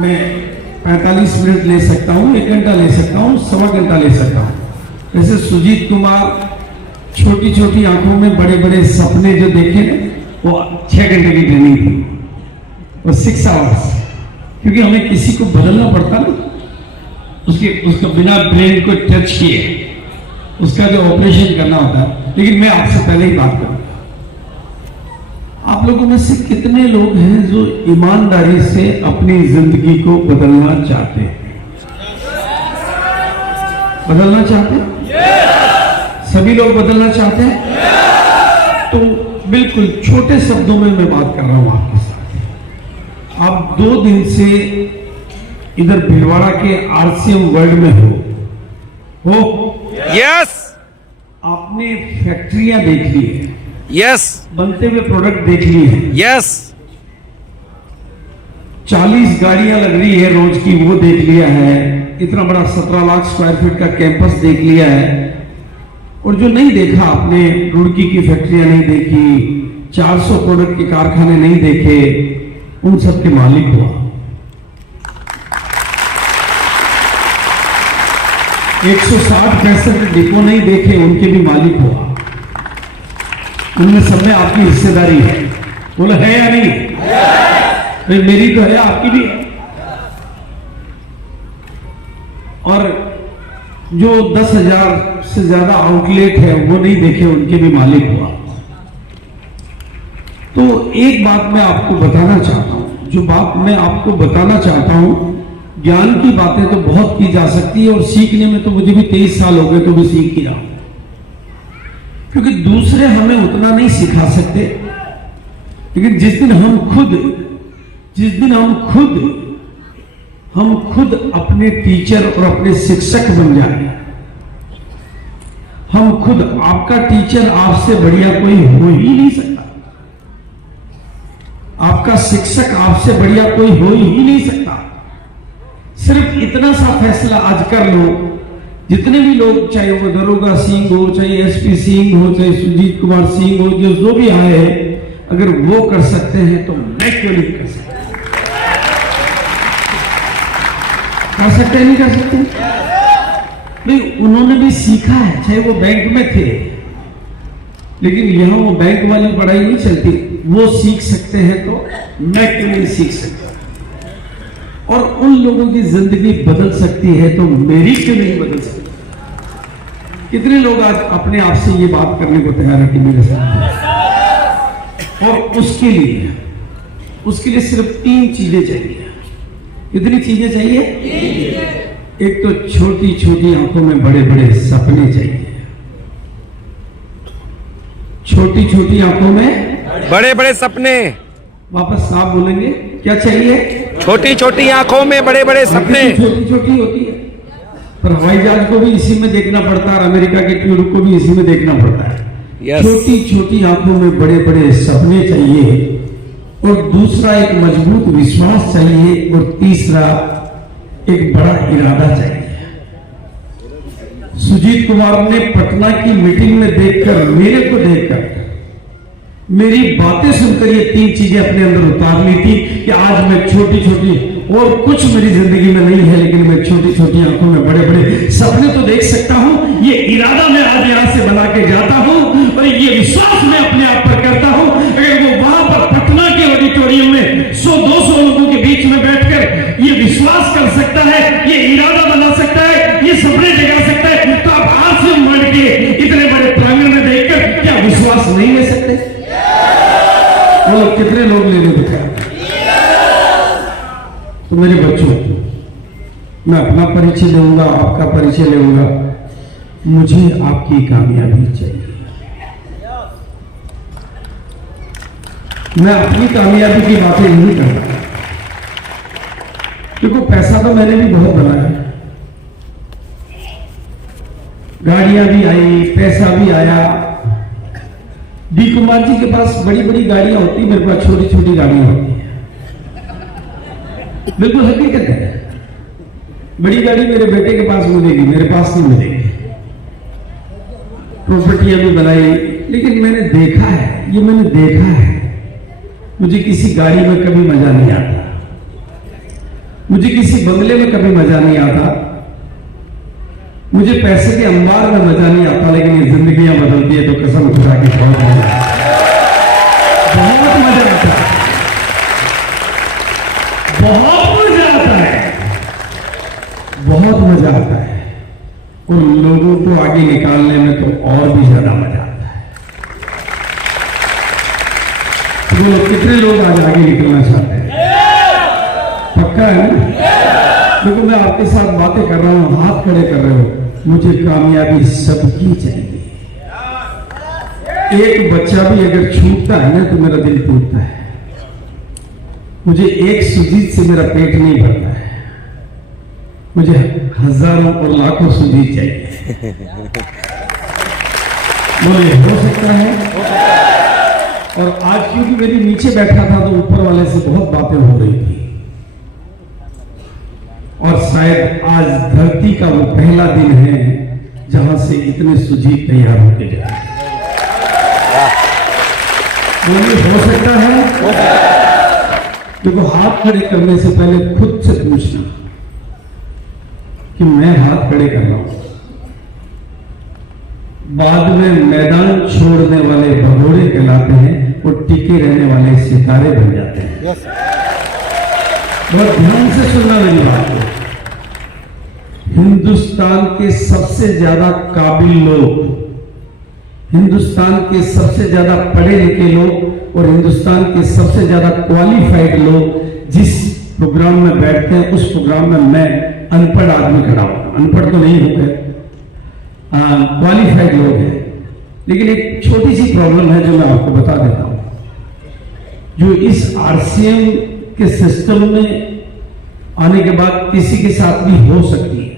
मैं 45 मिनट ले सकता हूँ, 1 घंटा ले सकता हूँ, 1.25 घंटा ले सकता हूँ। जैसे सुजीत कुमार छोटी छोटी आंखों में बड़े बड़े सपने जो देखे वो 6 घंटे की ट्रेनिंग थी, वो 6 आवर्स, क्योंकि हमें किसी को बदलना पड़ता ना, उसका बिना ब्रेन को टच किए उसका जो ऑपरेशन करना होता है। लेकिन मैं आपसे पहले ही बात करूं, आप लोगों में से कितने लोग हैं जो ईमानदारी से अपनी जिंदगी को बदलना चाहते हैं? बदलना चाहते हैं? सभी लोग बदलना चाहते हैं? तो बिल्कुल छोटे शब्दों में मैं बात कर रहा हूं आपके साथ। आप 2 दिन से इधर भिलवाड़ा के आरसीएम वर्ल्ड में हो यस, आपने फैक्ट्रियां देख ली है, यस, बनते हुए प्रोडक्ट देख लिए हैं, यस, 40 गाड़ियां लग रही है रोज की, वो देख लिया है, इतना बड़ा 17 लाख स्क्वायर फीट का कैंपस देख लिया है। और जो नहीं देखा आपने, रुड़की की फैक्ट्रियां नहीं देखी, 400 प्रोडक्ट के कारखाने नहीं देखे, उन सब के मालिक हुआ। 160-65 डिपो नहीं देखे, उनके भी मालिक हुआ। उनमें सब में आपकी हिस्सेदारी है। बोला है या नहीं? भाई मेरी तो है, आपकी भी है। और जो 10,000 से ज्यादा आउटलेट है वो नहीं देखे, उनके भी मालिक हुआ। तो एक बात मैं आपको बताना चाहता हूं, जो बात मैं आपको बताना चाहता हूं, ज्ञान की बातें तो बहुत की जा सकती है और सीखने में तो मुझे भी 23 साल हो गए, तो भी सीख ही रहा हूं, क्योंकि दूसरे हमें उतना नहीं सिखा सकते। लेकिन जिस दिन हम खुद अपने टीचर और अपने शिक्षक बन जाए, हम खुद, आपका टीचर आपसे बढ़िया कोई हो ही नहीं सकता, आपका शिक्षक आपसे बढ़िया कोई हो ही नहीं सकता। सिर्फ इतना सा फैसला आज कर लो, जितने भी लोग, चाहे वो दरोगा सिंह हो, चाहे एसपी सिंह हो, चाहे सुजीत कुमार सिंह हो, जो भी आए हैं, अगर वो कर सकते हैं तो मैं क्यों नहीं कर सकता? कर सकते हैं, नहीं कर सकते? नहीं, उन्होंने भी सीखा है, चाहे वो बैंक में थे, लेकिन यहां वो बैंक वाली पढ़ाई नहीं चलती। वो सीख सकते हैं तो मैं क्यों नहीं सीख सकता? और उन लोगों की जिंदगी बदल सकती है तो मेरी क्यों नहीं बदल सकती? कितने लोग आज अपने आप से ये बात करने को तैयार है कि मेरे साथ? और उसके लिए सिर्फ 3 चीजें चाहिए। कितनी चीजें चाहिए? एक तो छोटी छोटी आंखों में बड़े बड़े सपने चाहिए। छोटी छोटी आंखों में बड़े बड़े सपने। वापस साफ बोलेंगे, क्या चाहिए? छोटी छोटी आंखों में बड़े बड़े सपने। छोटी छोटी होती है, पर हवाई जहाज को भी इसी में देखना पड़ता है, और अमेरिका के ट्यूब को भी इसी में देखना पड़ता है। yes. छोटी छोटी आंखों में बड़े बड़े सपने चाहिए, और दूसरा एक मजबूत विश्वास चाहिए, और तीसरा एक बड़ा इरादा चाहिए। सुजीत कुमार ने पटना की मीटिंग में देखकर, मेरे को देखकर, मेरी बातें सुनकर ये 3 चीजें अपने अंदर उतार ली थी कि आज मैं छोटी छोटी, और कुछ मेरी जिंदगी में नहीं है, लेकिन मैं छोटी छोटी आंखों में बड़े बड़े सपने तो देख सकता हूं। ये इरादा मैं आज यहां से बना के जाता हूं, और ये विश्वास मैं अपने आप पर करता हूं। अगर वो वहां पर पटना के ऑडिटोरियम में 100-200 लोगों के बीच में बैठकर ये विश्वास कर सकता है, ये इरादा बना सकता है, ये सपने जगा सकता है, तो आप आज से बढ़ के इतने बड़े प्रांगण में देखकर क्या विश्वास नहीं ले सकते? बोलो, कितने लोग लेने दिखाए? तो मेरे बच्चों, मैं अपना परिचय दूंगा, आपका परिचय लूंगा। मुझे आपकी कामयाबी चाहिए। मैं अपनी कामयाबी की बातें नहीं करता, क्योंकि पैसा तो मैंने भी बहुत बनाया, गाड़ियां भी आई, पैसा भी आया। डी कुमार जी के पास बड़ी बड़ी गाड़ियां होती, मेरे पास छोटी छोटी गाड़ियां होती है। बिल्कुल हकीकत है। बड़ी गाड़ी मेरे बेटे के पास मिलेगी, मेरे पास नहीं मिलेगी। प्रॉपर्टियां भी बनाई, लेकिन मैंने देखा है, ये मैंने देखा है, मुझे किसी गाड़ी में कभी मजा नहीं आता, मुझे किसी बंगले में कभी मजा नहीं आता, मुझे पैसे के अंबार में मजा नहीं आता, लेकिन ये जिंदगियां बदलती है तो कसम खुदा की बहुत मजा आता है, बहुत मजा आता है, बहुत मजा आता है, बहुत मजा आता है। और लोगों को आगे निकालने में तो और भी ज्यादा मजा आता है। तो कितने लोग आज आगे निकलना चाहते हैं? पक्का है ना? देखो मैं आपके साथ बातें कर रहा हूं, हाथ खड़े कर रहे हो, मुझे कामयाबी सबकी चाहिए। एक बच्चा भी अगर छूटता है ना तो मेरा दिल टूटता है। मुझे एक सुजीत से मेरा पेट नहीं भरता है, मुझे हजारों और लाखों सुजीत चाहिए। बोले हो सकता है। और आज क्योंकि मेरी नीचे बैठा था तो ऊपर वाले से बहुत बातें हो रही थी, और शायद आज धरती का वो पहला दिन है जहां से इतने सुजीत तैयार होके जाए। बोलिए हो सकता है। देखो हाथ खड़े करने से पहले खुद से पूछना कि मैं हाथ खड़े कर रहा हूं। बाद में मैदान छोड़ने वाले भगोड़े कहलाते हैं और टिके रहने वाले सितारे बन जाते हैं। बहुत ध्यान से सुनना मेरी बात को। हिंदुस्तान के सबसे ज्यादा काबिल लोग, हिंदुस्तान के सबसे ज्यादा पढ़े लिखे लोग और हिंदुस्तान के सबसे ज्यादा क्वालिफाइड लोग जिस प्रोग्राम में बैठते हैं उस प्रोग्राम में मैं अनपढ़ आदमी खड़ा हूं। अनपढ़ तो नहीं हो गए, क्वालिफाइड लोग हैं, लेकिन एक छोटी सी प्रॉब्लम है जो मैं आपको बता देता हूं, जो इस आरसीएम के सिस्टम में आने के बाद किसी के साथ भी हो सकती है।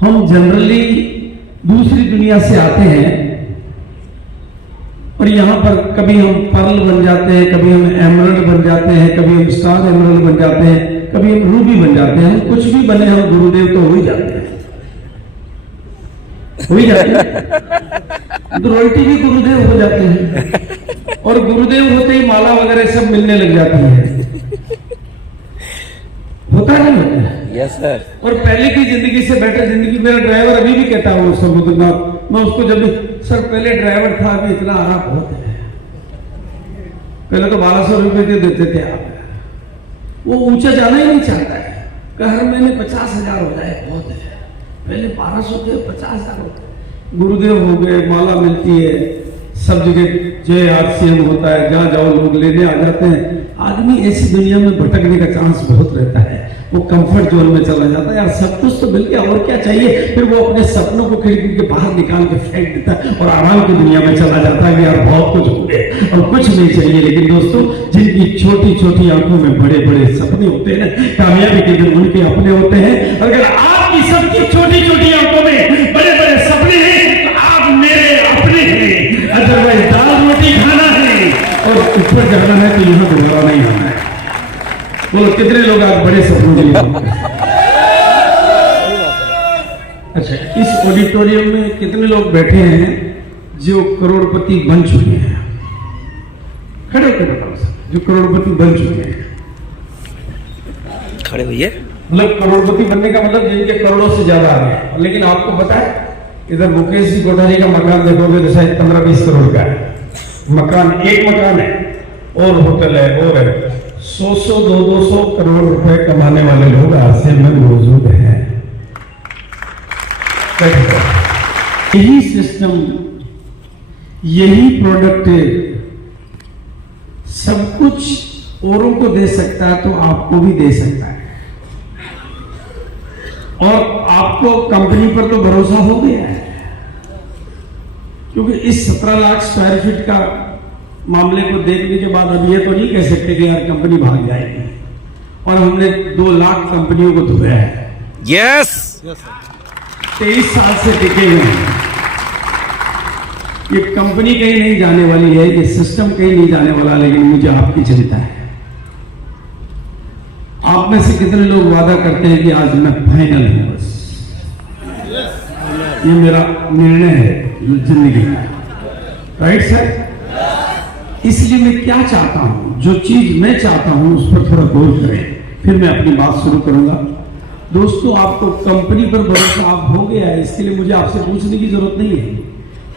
हम जनरली दूसरी दुनिया से आते हैं और यहां पर कभी हम पर्ल बन जाते हैं, कभी हम एमरल्ड बन जाते हैं, कभी हम स्टार एमरल्ड बन जाते हैं, कभी हम रूबी बन जाते हैं। हम कुछ भी बने, हम गुरुदेव तो हो ही जाते हैं, हो ही जाते हैं। तो रॉयल्टी भी गुरुदेव हो जाते हैं और गुरुदेव होते ही माला वगैरह सब मिलने लग जाती है। होता नहीं होता है? Yes sir. और पहले की जिंदगी से बेटर जिंदगी, मेरा ड्राइवर अभी भी कहता है समुद्रनाथ, मैं उसको जब सर पहले ड्राइवर था अभी इतना आराम बहुत है, पहले तो 1200 रुपए देते थे आप, वो ऊंचा जाना ही नहीं चाहता है, हर महीने 50,000 हो जाए बहुत है, पहले 1200 थे 50,000 हो गए। गुरुदेव हो गए, माला मिलती है, सब जगह जय आरसीएम होता है, जहां जाओ लोग लेने आ जाते हैं। आदमी ऐसी दुनिया में भटकने का चांस बहुत रहता है, वो कंफर्ट जोन में चला जाता है। यार सब कुछ तो मिल गया और क्या चाहिए, फिर वो अपने सपनों को खिड़की के बाहर निकाल के फेंक देता है और आराम की दुनिया में चला जाता है कि यार बहुत कुछ हो गया और कुछ नहीं चाहिए। लेकिन दोस्तों, जिनकी छोटी छोटी आंखों में बड़े बड़े सपने होते हैं, कामयाबी के दिन उनके अपने होते हैं। अगर आपकी सबकी छोटी छोटी आंखों में बड़े बड़े सपने हैं तो आप मेरे अपने हैं। अदरवाइज दाल रोटी खाना है और ऊपर जाना है तो यहां दोबारा नहीं आना है। बोलो कितने लोग आज बड़े सपनों के लिए? अच्छा, इस ऑडिटोरियम में कितने लोग बैठे हैं जो करोड़पति बन चुके हैं? खड़े होकर बताओ सर, जो करोड़पति बन चुके हैं। खड़े होइए। मतलब करोड़पति बनने का मतलब जिनके करोड़ों से ज्यादा आ गए। लेकिन आपको पता है, इधर मुकेश जी कोठारी का मकान देखोगे तो शायद 15-20 करोड़ का है मकान, एक मकान है, और होटल है, और है 100-100, 200 करोड़ रुपए कमाने वाले लोग आरसीएम में मौजूद हैं। यही सिस्टम, यही प्रोडक्ट सब कुछ औरों को दे सकता है तो आपको भी दे सकता है। और आपको कंपनी पर तो भरोसा हो गया है, क्योंकि इस 17 लाख स्क्वायर फीट का मामले को देखने के बाद अब ये तो नहीं कह सकते कि यार कंपनी भाग जाएगी। और हमने 2 लाख कंपनियों को धोया है। यस। 23 साल से टिके हुए हैं। ये कंपनी कहीं नहीं जाने वाली है, ये सिस्टम कहीं नहीं जाने वाला, लेकिन मुझे आपकी चिंता है। आप में से कितने लोग वादा करते हैं कि आज मैं फाइनल हूं, बस ये मेरा निर्णय है जिंदगी का, राइट सर? इसलिए मैं क्या चाहता हूं, जो चीज मैं चाहता हूं उस पर थोड़ा गौर करें, फिर मैं अपनी बात शुरू करूंगा। दोस्तों, आपको कंपनी पर भरोसा आप हो गया है, इसके लिए मुझे आपसे पूछने की जरूरत नहीं है।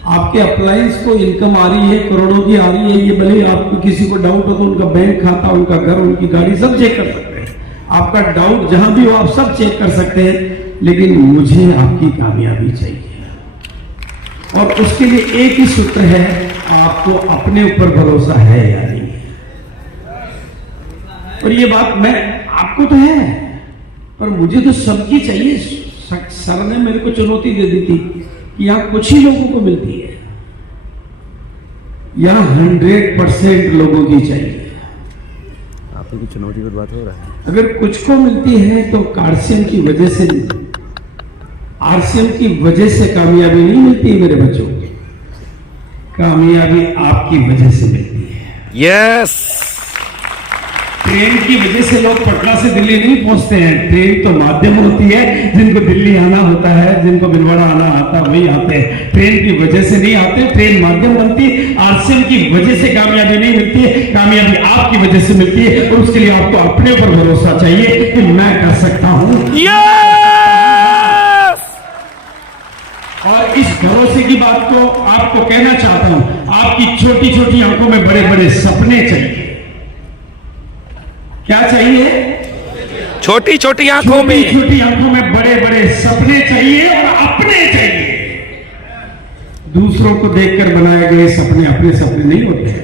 आपके अप्लायंस को इनकम आ रही है, करोड़ों की आ रही है, ये भले आपको किसी को डाउट हो तो उनका बैंक खाता, उनका घर, उनकी गाड़ी सब चेक कर सकते हैं। आपका डाउट जहां भी हो आप सब चेक कर सकते हैं, लेकिन मुझे आपकी कामयाबी चाहिए और उसके लिए एक ही सूत्र है, आपको अपने ऊपर भरोसा है या नहीं। और ये बात मैं आपको तो है, पर मुझे तो सबकी चाहिए। सर ने मेरे को चुनौती दे दी थी कि यहां कुछ ही लोगों को मिलती है, यहां 100% लोगों की चाहिए। आपकी चुनौती पर बात हो रहा है। अगर कुछ को मिलती है तो आरसीएम की वजह से नहीं, आरसीएम की वजह से कामयाबी नहीं मिलती है मेरे बच्चों, कामयाबी आपकी वजह से मिलती है। यस। ट्रेन की वजह से लोग पटना से दिल्ली नहीं पहुंचते हैं, ट्रेन तो माध्यम होती है। जिनको दिल्ली आना होता है, जिनको भिलवाड़ा आना आता है, वही आते हैं, ट्रेन की वजह से नहीं आते। ट्रेन माध्यम बनती है, आरसीएम की वजह से कामयाबी नहीं मिलती है, कामयाबी आपकी वजह से मिलती है। और उसके लिए आपको अपने ऊपर भरोसा चाहिए कि मैं कर सकता हूं। और इस भरोसे की बात को आपको कहना चाहता हूं, आपकी छोटी छोटी आंखों में बड़े बड़े सपने चाहिए। क्या चाहिए? छोटी छोटी आंखों में, छोटी छोटी आंखों में बड़े बड़े सपने चाहिए और अपने चाहिए। दूसरों को देखकर बनाए गए सपने अपने सपने नहीं होते हैं।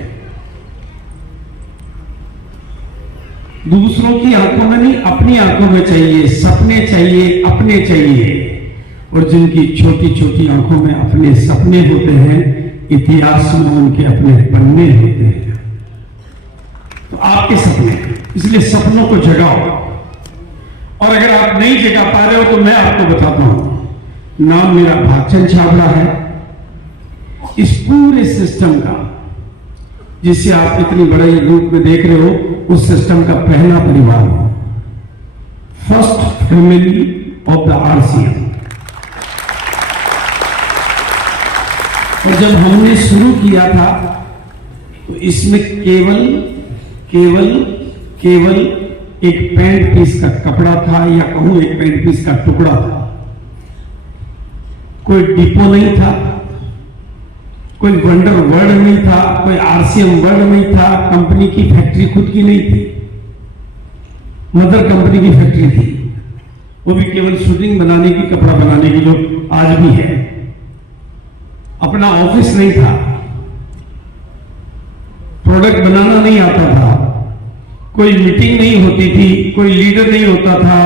दूसरों की आंखों में नहीं, अपनी आंखों में चाहिए सपने, चाहिए अपने चाहिए। और जिनकी छोटी छोटी आंखों में अपने सपने होते हैं, इतिहास में उनके अपने पन्ने होते हैं। तो आपके सपने, इसलिए सपनों को जगाओ। और अगर आप नहीं जगा पा रहे हो तो मैं आपको बताता हूं, नाम मेरा भागचंद छाबड़ा है। इस पूरे सिस्टम का, जिसे आप इतनी बड़े रूप में देख रहे हो, उस सिस्टम का पहला परिवार हो, first family of the RCM. और जब हमने शुरू किया था तो इसमें केवल एक पैंट पीस का कपड़ा था, या कहूं एक पैंट पीस का टुकड़ा था। कोई डिपो नहीं था, कोई वंडर वर्ड नहीं था, कोई आरसीएम वर्ड नहीं था, कंपनी की फैक्ट्री खुद की नहीं थी, मदर कंपनी की फैक्ट्री थी, वो भी केवल शूटिंग बनाने की, कपड़ा बनाने की, जो आज भी है। अपना ऑफिस नहीं था, प्रोडक्ट बनाना नहीं आता था, कोई मीटिंग नहीं होती थी, कोई लीडर नहीं होता था,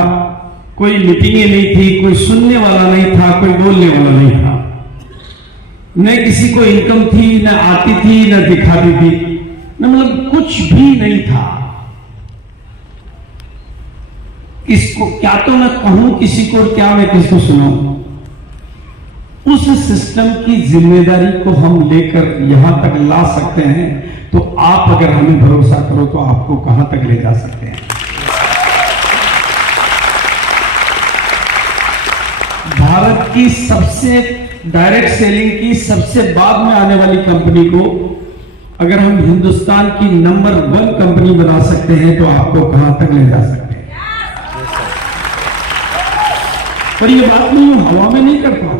कोई मीटिंगें नहीं थी, कोई सुनने वाला नहीं था, कोई बोलने वाला नहीं था, न किसी को इनकम थी, न आती थी, न दिखाती थी, न मतलब कुछ भी नहीं था। किसको क्या तो मैं कहूं किसी को, क्या मैं किसको सुनाऊं। उस सिस्टम की जिम्मेदारी को हम लेकर यहां तक ला सकते हैं, तो आप अगर हमें भरोसा करो तो आपको कहां तक ले जा सकते हैं। भारत की सबसे डायरेक्ट सेलिंग की सबसे बाद में आने वाली कंपनी को अगर हम हिंदुस्तान की नंबर 1 कंपनी बना सकते हैं, तो आपको कहां तक ले जा सकते हैं। पर यह बात नहीं हवा में नहीं करता हूं।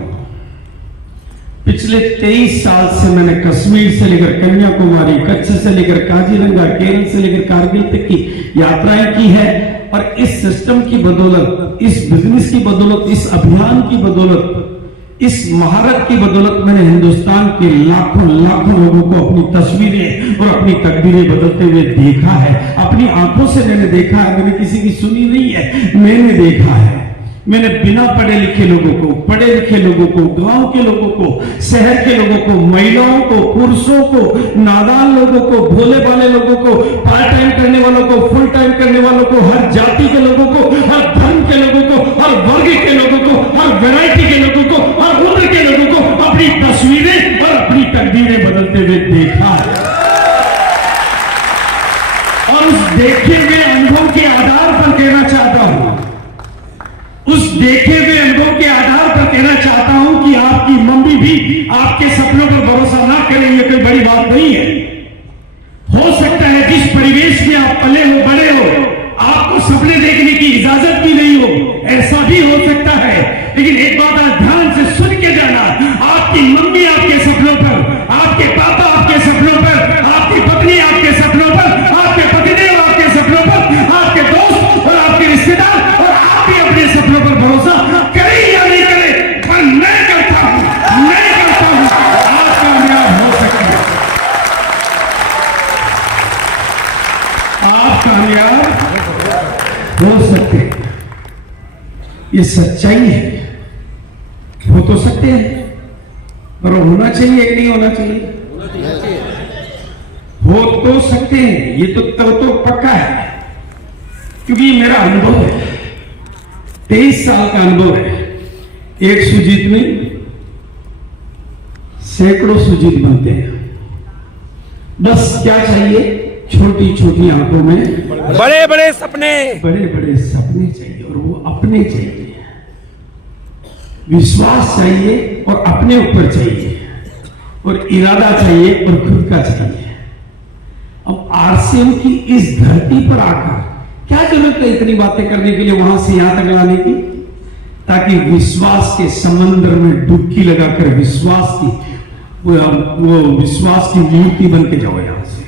पिछले 23 साल से मैंने कश्मीर से लेकर कन्याकुमारी, कच्छ से लेकर काजीरंगा, केरल से लेकर कारगिल तक की यात्राएं की है। और इस सिस्टम की बदौलत, इस बिजनेस की बदौलत, इस अभियान की बदौलत, इस महारत की बदौलत मैंने हिंदुस्तान के लाखों लोगों को अपनी तस्वीरें और अपनी तकदीरें बदलते हुए देखा है। अपनी आंखों से मैंने देखा है, मैंने किसी की सुनी नहीं है, मैंने देखा है। मैंने बिना पढ़े लिखे लोगों को, पढ़े लिखे लोगों को, गांव के लोगों को, शहर के लोगों को, महिलाओं को, पुरुषों को, नादान लोगों को, भोले भाले लोगों को, पार्ट टाइम करने वालों को, फुल टाइम करने वालों को, हर जाति के लोगों को, हर धर्म के लोगों को, हर वर्ग के लोगों को, हर वैरायटी के लोगों देखे हुए अनुभव के आधार पर कहना चाहता हूं कि आपकी मम्मी भी आपके सपनों पर भरोसा ना करें, ये कोई बड़ी बात नहीं है। हो सकता है जिस परिवेश में आप पले हो, बड़े हो, आपको सपने देखने की इजाजत भी नहीं हो, ऐसा भी हो सकता है। लेकिन एक बात आप ध्यान से सुन के जाना, आपकी मम्मी आपके सपनों पर, आपके पापा आपके सपनों पर, आपकी पत्नी आपके सपनों पर, आपके पतिदेव आपके सपनों पर, आपके दोस्त और आपके रिश्तेदार और आप भी अपने सपनों पर भरोसा करें या नहीं करें, पर मैं करता हूं, आप कामयाब हो सकते हैं, आप कामयाब हो सकते हैं। ये सच्चाई है। हो तो सकते हैं, पर होना चाहिए कि नहीं होना चाहिए? हो तो सकते हैं, ये तो पक्का है, क्योंकि ये मेरा अनुभव है। 23 साल का अनुभव है। एक सुजीत में सैकड़ों सुजीत बनते हैं। बस क्या चाहिए? छोटी छोटी आंखों में बड़े बड़े सपने, बड़े बड़े सपने चाहिए, और वो अपने चाहिए, विश्वास चाहिए और अपने ऊपर चाहिए, और इरादा चाहिए और खुद का चाहिए। अब आरसीएम की इस धरती पर आकर क्या जरूरत है इतनी बातें करने के लिए, वहां से यहां तक लाने की, ताकि विश्वास के समंदर में डुबकी लगाकर विश्वास की वो विश्वास की मूर्ति बन के जाओ यहां से।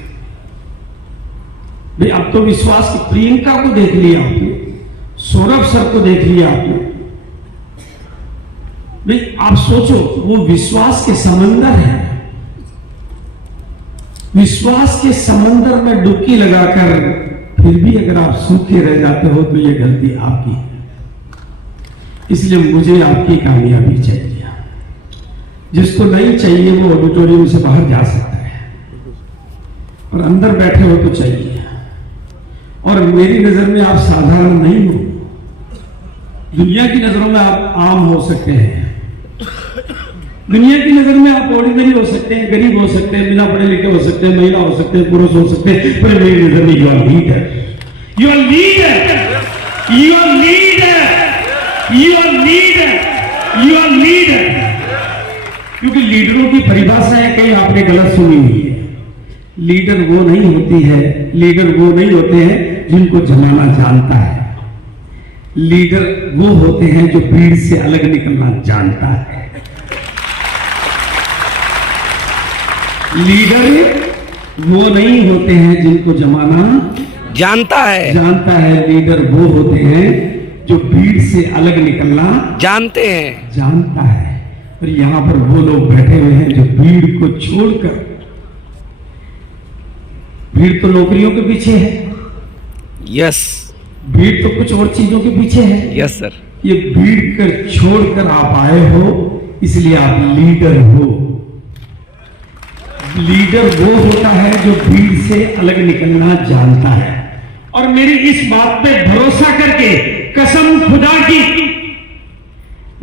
भाई अब तो विश्वास की प्रियंका को देख लिया आपने, सौरभ सर को देख लिया आपने। भाई आप सोचो, वो विश्वास के समंदर है, विश्वास के समंदर में डुबकी लगाकर फिर भी अगर आप सूखे रह जाते हो तो ये गलती आपकी है। इसलिए मुझे आपकी कामयाबी चाहिए। जिसको नहीं चाहिए वो ऑडिटोरियम से बाहर जा सकता है, और अंदर बैठे हो तो चाहिए। और मेरी नजर में आप साधारण नहीं हो, दुनिया की नजरों में आप आम हो सकते हैं, दुनिया की नजर में आप ऑर्डिनरी हो सकते हैं, गरीब हो सकते हैं, बिना पढ़े लिखे हो सकते हैं, महिला हो सकते हैं, पुरुष हो सकते हैं, पर मेरी नजर में you are leader, you are leader, you are leader, you are leader, you are leader. क्योंकि लीडरों की परिभाषाएं कहीं आपने गलत सुनी हुई है। लीडर वो नहीं होती है, लीडर वो नहीं होते हैं जिनको जमाना जानता है। लीडर वो होते हैं जो भीड़ से अलग निकलना जानता है। लीडर वो नहीं होते हैं जिनको जमाना जानता है। लीडर वो होते हैं जो भीड़ से अलग निकलना जानते हैं। जानता है। और यहां पर वो लोग बैठे हुए हैं जो भीड़ को छोड़कर, भीड़ तो नौकरियों के पीछे है, यस, भीड़ तो कुछ और चीजों के पीछे है, यस सर। ये भीड़ कर छोड़कर आप आए हो, इसलिए आप लीडर हो। लीडर वो होता है जो भीड़ से अलग निकलना जानता है। और मेरी इस बात पे भरोसा करके, कसम खुदा की,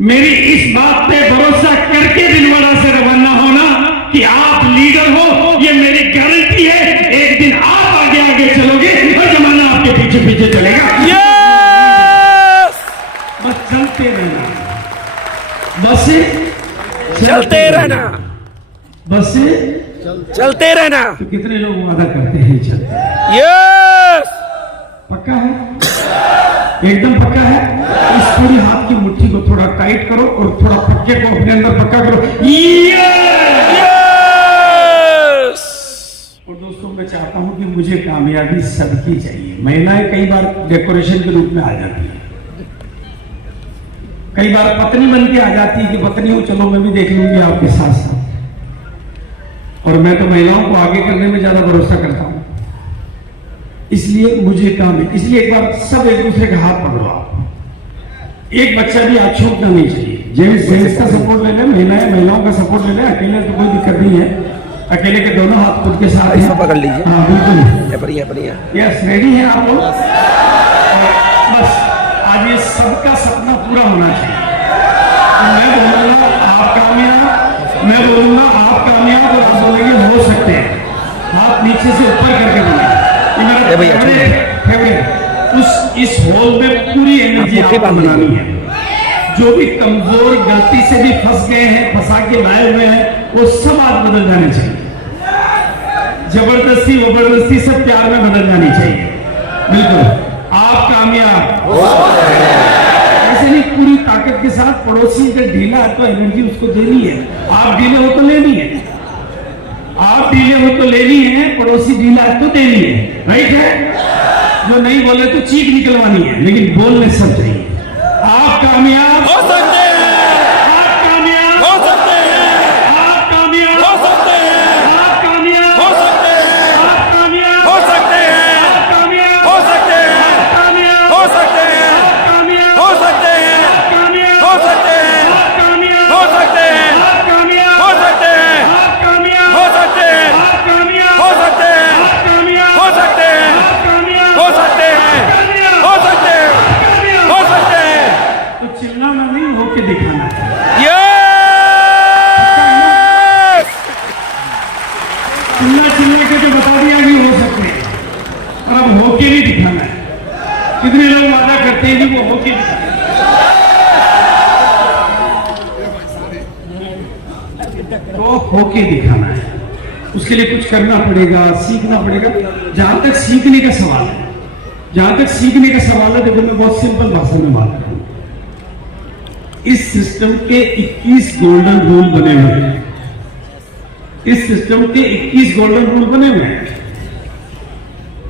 मेरी इस बात पे भरोसा करके दिलवाड़ा से रवाना होना कि आप लीडर हो, ये मेरी गारंटी है। एक दिन आप आगे आगे चलोगे और जमाना आपके पीछे पीछे चलेगा। यस! बस चलते रहना, बस चलते रहना, बस चलते रहना। तो कितने लोग वादा करते हैं चलते? यस! पक्का है? एकदम पक्का है? इस पूरी हाथ की मुट्ठी को थोड़ा टाइट करो और थोड़ा पक्के को अपने अंदर पक्का करो। और दोस्तों, मैं चाहता हूं कि मुझे कामयाबी सबकी चाहिए। महिलाएं कई बार डेकोरेशन के रूप में आ जाती है, कई बार पत्नी बन के आ जाती है कि पत्नी हो, चलो मैं भी देख लूंगी आपके साथ साथ। और मैं तो महिलाओं को आगे करने में ज्यादा भरोसा करता हूं, इसलिए मुझे काम है। इसलिए एक बार सब एक दूसरे का हाथ पकड़ो आप। एक बच्चा भी आज छूटना नहीं चाहिए। जेंट्स का सपोर्ट ले लें, महिलाओं का सपोर्ट ले लें। अकेले तो कोई दिक्कत नहीं है, अकेले के दोनों हाथ खुद के साथ ऐसा पकड़ लीजिए। हाँ बिल्कुल, बढ़िया बढ़िया। यस, रेडी है आप लोग? बस आज ये सबका सपना पूरा होना चाहिए। मैं बोलूंगा आप कामयाब, मैं बोलूंगा आप कामयाब, और आप बोलेंगे हो सकते हैं। हाथ नीचे से ऊपर करके बोलेंगे। फेवरेट उस इस हॉल में पूरी एनर्जी आपको बनानी है। जो भी कमजोर गलती से भी फंस गए हैं, फंसा के लाए हुए हैं, वो सब आज बदल जाने चाहिए। जबरदस्ती वबरदस्ती सब प्यार में बदल जानी चाहिए। बिल्कुल आप कामयाब ऐसे नहीं, पूरी ताकत के साथ। पड़ोसी का ढीला है तो एनर्जी उसको देनी है, आप ढीले हो तो लेनी है, आप ढीले हो तो लेनी है, पड़ोसी ढीला है तो देनी है। राइट है? जो नहीं बोले तो चीख निकलवानी है, लेकिन बोलने सब चाहिए। आप कामयाब हो सकते हैं, आप कामयाब हो सकते हैं, आप कामयाब हो सकते हैं, आप कामयाब हो सकते हैं, आप कामयाब हो सकते हैं, आप कामयाब हो सकते हैं, कामयाब हो सकते हैं, आप कामयाब हो सकते हैं, कामयाब हो सकते हैं, आप कामयाब हो सकते हैं, आप कामयाब हो सकते हैं, आप कामयाब हो सकते हैं, आप कामयाब हो सकते हैं, आप कामयाब हो सकते हैं, आप कामयाब हो सकते हैं, हो सकते हैं, हो सकते हैं। तो चिल्लाना नहीं, होके दिखाना है। यस चिल्ला के जो बता दिया कि हो सकते हैं, और अब होके भी दिखाना है। कितने लोग वादा करते हैं कि वो होके दिखाना है। तो होके दिखाना है, उसके लिए कुछ करना पड़ेगा, सीखना पड़ेगा। जहां तक सीखने का सवाल है, जहां तक सीखने का सवाल है, देखो मैं बहुत सिंपल भाषा में बात करूं। इस सिस्टम के 21 गोल्डन रूल बने हुए हैं। इस सिस्टम के 21 गोल्डन रूल बने हुए हैं,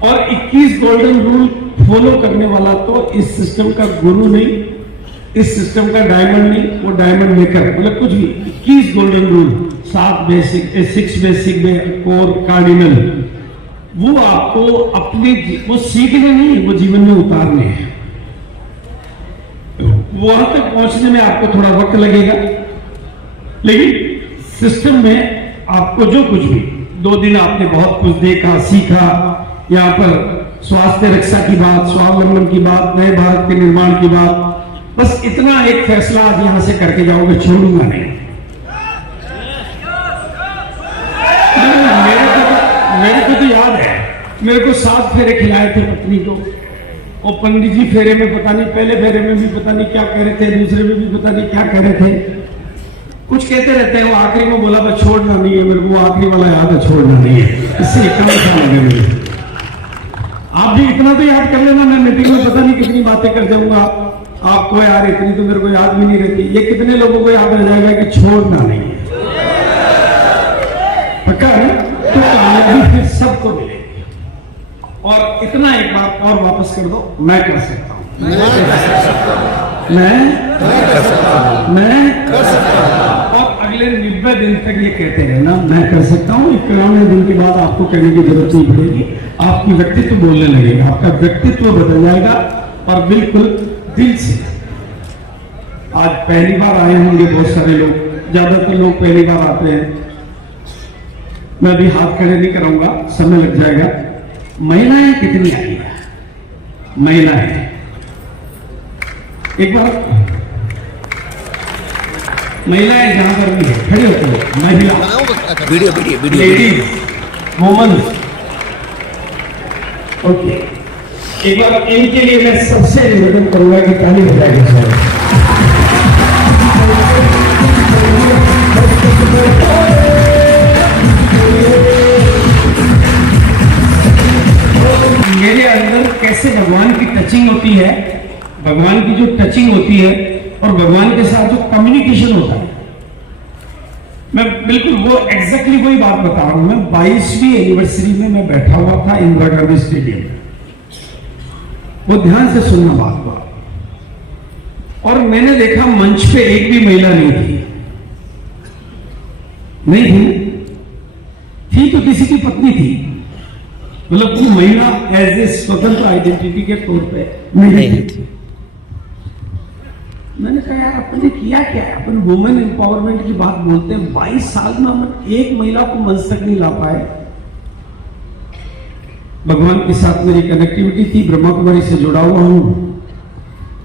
और 21 गोल्डन रूल फॉलो करने वाला तो इस सिस्टम का गुरु नहीं, इस सिस्टम का डायमंड नहीं, वो डायमंड मेकर, मतलब कुछ भी। 21 गोल्डन रूल, 6 बेसिक में कोर कार्डिनल, वो आपको अपने वो सीखने नहीं, वो जीवन में उतारने हैं। वहां तक पहुंचने में आपको थोड़ा वक्त लगेगा, लेकिन सिस्टम में आपको जो कुछ भी 2 दिन आपने बहुत कुछ देखा, सीखा। यहाँ पर स्वास्थ्य रक्षा की बात, स्वावलंबन की बात, नए भारत के निर्माण की बात, बस इतना एक फैसला आज यहां से करके जाओगे, छोड़ूंगा नहीं। मेरे को तो याद है, मेरे को 7 फेरे खिलाए थे पत्नी को, और पंडित जी फेरे में पता नहीं, पहले फेरे में भी पता नहीं क्या कह रहे थे, दूसरे में भी पता नहीं क्या कह रहे थे, कुछ कहते रहते हैं। वो आखिरी में बोला बस छोड़ना नहीं है, मेरे को आखिरी वाला याद है, छोड़ना नहीं है। इससे कम लगे मुझे। आप भी इतना तो याद कर लेना, मैं मीटिंग में पता नहीं कितनी बातें कर जाऊंगा आपको, यार इतनी तो मेरे को याद भी नहीं रहती। ये कितने लोगों को याद रह जाएगा कि छोड़ना नहीं है, पक्का है? तो कामयाबी फिर सबको मिलेगी। और इतना एक बार और वापस कर दो, मैं कर सकता हूं, मैं कर सकता हूं। और अगले 90 दिन तक ये कहते रहना, मैं कर सकता हूं। 91वें दिन के बाद आपको कहने की जरूरत नहीं पड़ेगी, आपकी व्यक्तित्व बोलने लगेगा, आपका व्यक्तित्व बदल जाएगा, और बिल्कुल दिल से। आज पहली बार आए होंगे बहुत सारे लोग, ज्यादातर लोग पहली बार आते हैं। मैं अभी हाथ खड़े नहीं कराऊंगा, समय लग जाएगा। महिलाएं कितनी आई है? महिलाएं एक बार, महिलाएं जहां पर भी है खड़ी होती है, महिला, video video video ladies, woman, okay. एक बार इनके लिए मैं सबसे निवेदन करूंगा कि ताली बजाएगा सर। मेरे अंदर कैसे भगवान की टचिंग होती है, भगवान की जो टचिंग होती है और भगवान के साथ जो कम्युनिकेशन होता है, मैं बिल्कुल वो एग्जैक्टली वही बात बता रहा हूं। मैं 22वीं एनिवर्सरी में मैं बैठा हुआ था इंदिरा गांधी स्टेडियम में, वो ध्यान से सुनना बात को, और मैंने देखा मंच पे एक भी महिला नहीं थी, थी तो किसी की पत्नी थी, मतलब वो महिला एज ए स्वतंत्र आइडेंटिटी के तौर पे नहीं थी। मैंने कहा यार अपन किया क्या है, अपन वुमेन एम्पावरमेंट की बात बोलते हैं, 22 साल में अपन एक महिला को मंच तक नहीं ला पाए। भगवान के साथ मेरी कनेक्टिविटी थी, ब्रह्मा कुमारी से जुड़ा हुआ हूं।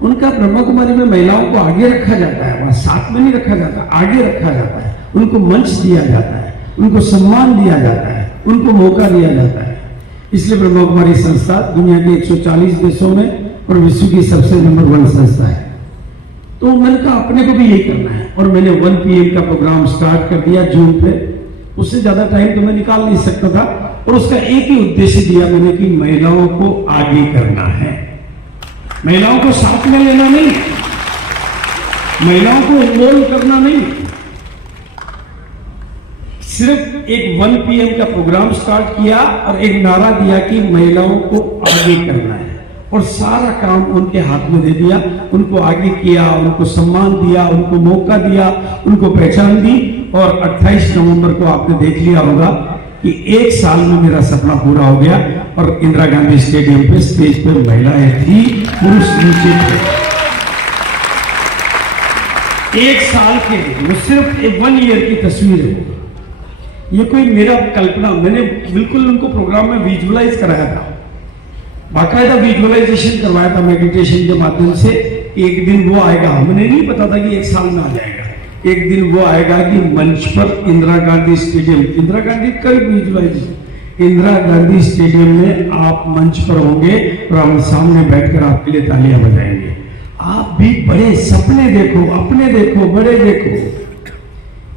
उनका ब्रह्मा कुमारी में महिलाओं को आगे रखा जाता है, वहां साथ में नहीं रखा जाता, आगे रखा जाता है, उनको मंच दिया जाता है, उनको सम्मान दिया जाता है, उनको मौका दिया जाता है। इसलिए ब्रह्मा कुमारी संस्था दुनिया के 140 देशों में और विश्व की सबसे नंबर 1 संस्था है। तो मैंने कहा अपने को भी यही करना है, और मैंने 1 PM का प्रोग्राम स्टार्ट कर दिया जून पे। उससे ज्यादा टाइम तो मैं निकाल नहीं सकता था, और उसका एक ही उद्देश्य दिया मैंने कि महिलाओं को आगे करना है, महिलाओं को साथ में लेना नहीं, महिलाओं को इन्वॉल्व करना नहीं। सिर्फ एक 1 PM का प्रोग्राम स्टार्ट किया और एक नारा दिया कि महिलाओं को आगे करना है, और सारा काम उनके हाथ में दे दिया, उनको आगे किया, उनको सम्मान दिया, उनको मौका दिया, उनको पहचान दी। और 28 नवंबर को आपने देख लिया होगा कि 1 साल में मेरा सपना पूरा हो गया, और इंदिरा गांधी स्टेडियम पे स्टेज पे महिलाएं थी, पुरुष नीचे थे। 1 साल के, वो सिर्फ 1 ईयर की तस्वीर है। ये कोई मेरा कल्पना, मैंने बिल्कुल उनको प्रोग्राम में विजुअलाइज कराया था, बाकायदा विजुअलाइजेशन करवाया था मेडिटेशन के माध्यम से। एक दिन वो आएगा, हमें नहीं पता था कि 1 साल में आ जाएगा। एक दिन वो आएगा कि मंच पर इंदिरा गांधी स्टेडियम, इंदिरा गांधी का विजुअलाइजेशन, इंदिरा गांधी स्टेडियम में आप मंच पर होंगे और हम सामने बैठकर आपके लिए तालियां बजाएंगे। आप भी बड़े सपने देखो, अपने देखो, बड़े देखो।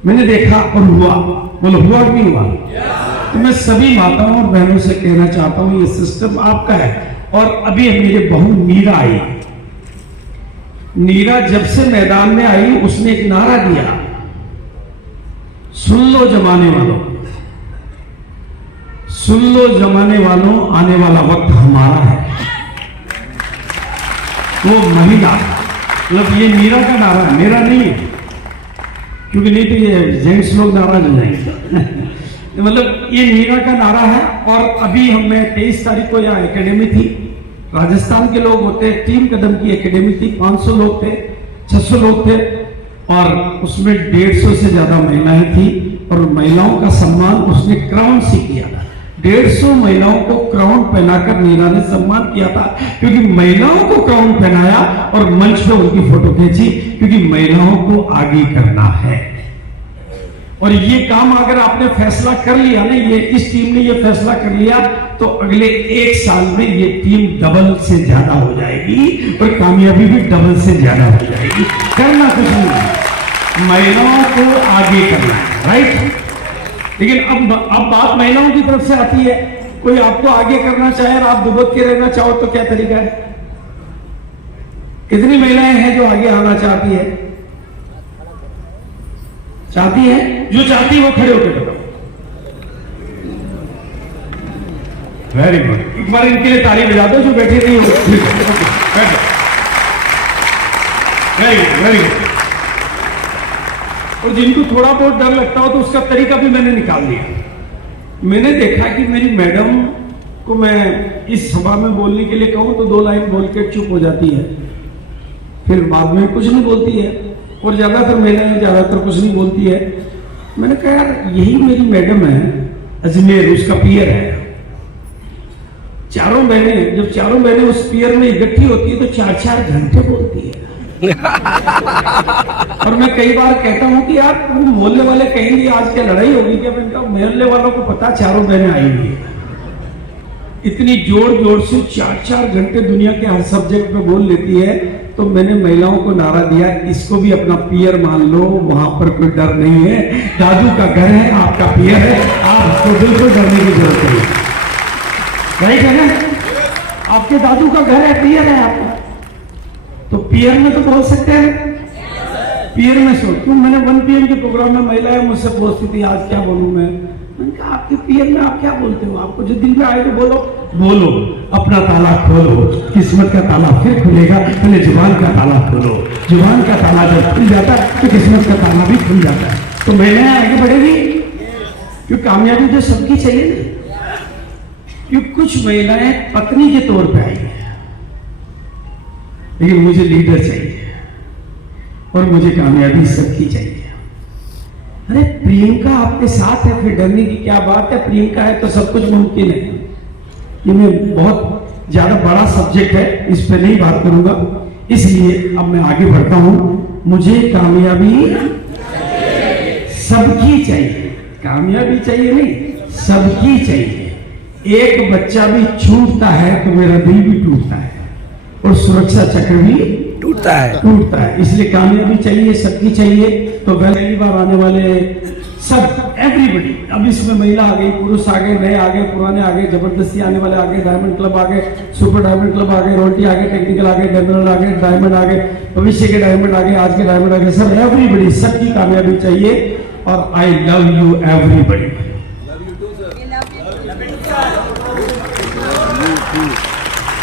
मैंने देखा और हुआ, बोलो हुआ कि नहीं हुआ? तो मैं सभी माताओं और बहनों से कहना चाहता हूं ये सिस्टम आपका है। और अभी मेरे बहू मीरा आई, नीरा जब से मैदान में आई उसने एक नारा दिया, सुन लो जमाने वालों, सुन लो जमाने वालों, आने वाला वक्त हमारा है। वो महिला, मतलब ये मीरा का नारा है, मेरा नहीं है, क्योंकि नहीं तो ये जेंट्स लोग नाराज हो जाएंगे। मतलब ये मीरा का नारा है। और अभी मैं 23 तारीख को यहाँ एकेडमी थी, राजस्थान के लोग होते, 3 कदम की एकेडमी थी, 500 लोग थे, 600 लोग थे, और उसमें 150 से ज्यादा महिलाएं थी। और महिलाओं का सम्मान उसने क्राउन से किया था, 150 महिलाओं को क्राउन पहनाकर नीरा ने सम्मान किया था, क्योंकि महिलाओं को क्राउन पहनाया और मंच पे उनकी फोटो खींची, क्योंकि महिलाओं को आगे करना है। और ये काम अगर आपने फैसला कर लिया ना, ये इस टीम ने ये फैसला कर लिया, तो अगले 1 साल में ये टीम डबल से ज्यादा हो जाएगी और कामयाबी भी डबल से ज्यादा हो जाएगी। करना कुछ नहीं, महिलाओं को आगे करना है, राइट? लेकिन अब बात महिलाओं की तरफ से आती है। कोई आपको आगे करना चाहे और आप दुबक के रहना चाहो तो क्या तरीका है? कितनी महिलाएं हैं जो आगे आना चाहती है? चाहती है? जो चाहती है वो खड़े होकर बताओ। वेरी गुड, एक बार इनके लिए ताली बजा दो जो बैठे नहीं हो। Very good, very good. और जिनको थोड़ा बहुत डर लगता हो तो उसका तरीका भी मैंने निकाल दिया। मैंने देखा कि मेरी मैडम को मैं इस सभा में बोलने के लिए कहूं तो 2 लाइन बोल के चुप हो जाती है, फिर बाद में कुछ नहीं बोलती है, और ज्यादातर महिलाएं ज्यादातर कुछ नहीं बोलती है। मैंने कहा यार यही मेरी मैडम है अजमेर, उसका पियर है। चारों बहनें, जब चारों बहनें उस पियर में इकट्ठी होती है तो 4-4 घंटे बोलती है। और मैं कई बार कहता हूं कि यार मोहल्ले वाले कहेंगे आज क्या लड़ाई होगी क्या? मैंने कहा मोहल्ले वालों को पता चारों बहनें आई हुई है। इतनी जोर जोर से 4-4 घंटे दुनिया के हर सब्जेक्ट पे बोल लेती है। तो मैंने महिलाओं को नारा दिया, इसको भी अपना पियर मान लो, वहां पर कोई डर नहीं है, दादू का घर है, आपका पियर है, आपको बिल्कुल डरने की जरूरत नहीं। राइट है ना? आपके दादू का घर है, पियर है आपका, तो पियर में तो बोल सकते हैं। पियर में सो क्यों? मैंने 1 PM के प्रोग्राम में महिलाएं मुझसे पूछती थी आज क्या बोलूं मैंने कहा आपके पियर में आप क्या बोलते हो? आपको जो दिल में आए तो बोलो, बोलो, अपना ताला खोलो, किस्मत का ताला फिर खुलेगा। पहले जुबान का ताला खोलो, जुबान का ताला जब खुल जाता है तो किस्मत का ताला भी खुल जाता है। तो महिलाएं आगे बढ़ेगी, क्योंकि कामयाबी तो सबकी चाहिए ना। क्योंकि कुछ महिलाएं पत्नी के तौर पर आई है, लेकिन मुझे लीडर चाहिए और मुझे कामयाबी सबकी चाहिए। अरे प्रियंका आपके साथ है, फिर डरने की क्या बात है? प्रियंका है तो सब कुछ मुमकिन है। ये मैं बहुत ज्यादा बड़ा सब्जेक्ट है, इस पर नहीं बात करूंगा, इसलिए अब मैं आगे बढ़ता हूं। मुझे कामयाबी सबकी चाहिए, कामयाबी चाहिए नहीं, सबकी चाहिए। एक बच्चा भी छूटता है तो मेरा दिल भी टूटता है और सुरक्षा चक्र भी टूटता है। टूटता है। इसलिए कामयाबी चाहिए, सबकी चाहिए। तो पहली बार आने वाले सब एवरीबडी, अब इसमें महिला आ गई, पुरुष आ गए, नए आ गए, पुराने आ गए, जबरदस्ती आने वाले आ गए, डायमंड क्लब आ गए, सुपर डायमंड क्लब आ गए, रोटी आ गए, टेक्निकल आ गए, जनरल आ गए, डायमंड आ गए, भविष्य के डायमंड आ गए, आज के डायमंड आ गए, सब एवरीबडी, सबकी कामयाबी चाहिए। और आई लव यू एवरीबडी।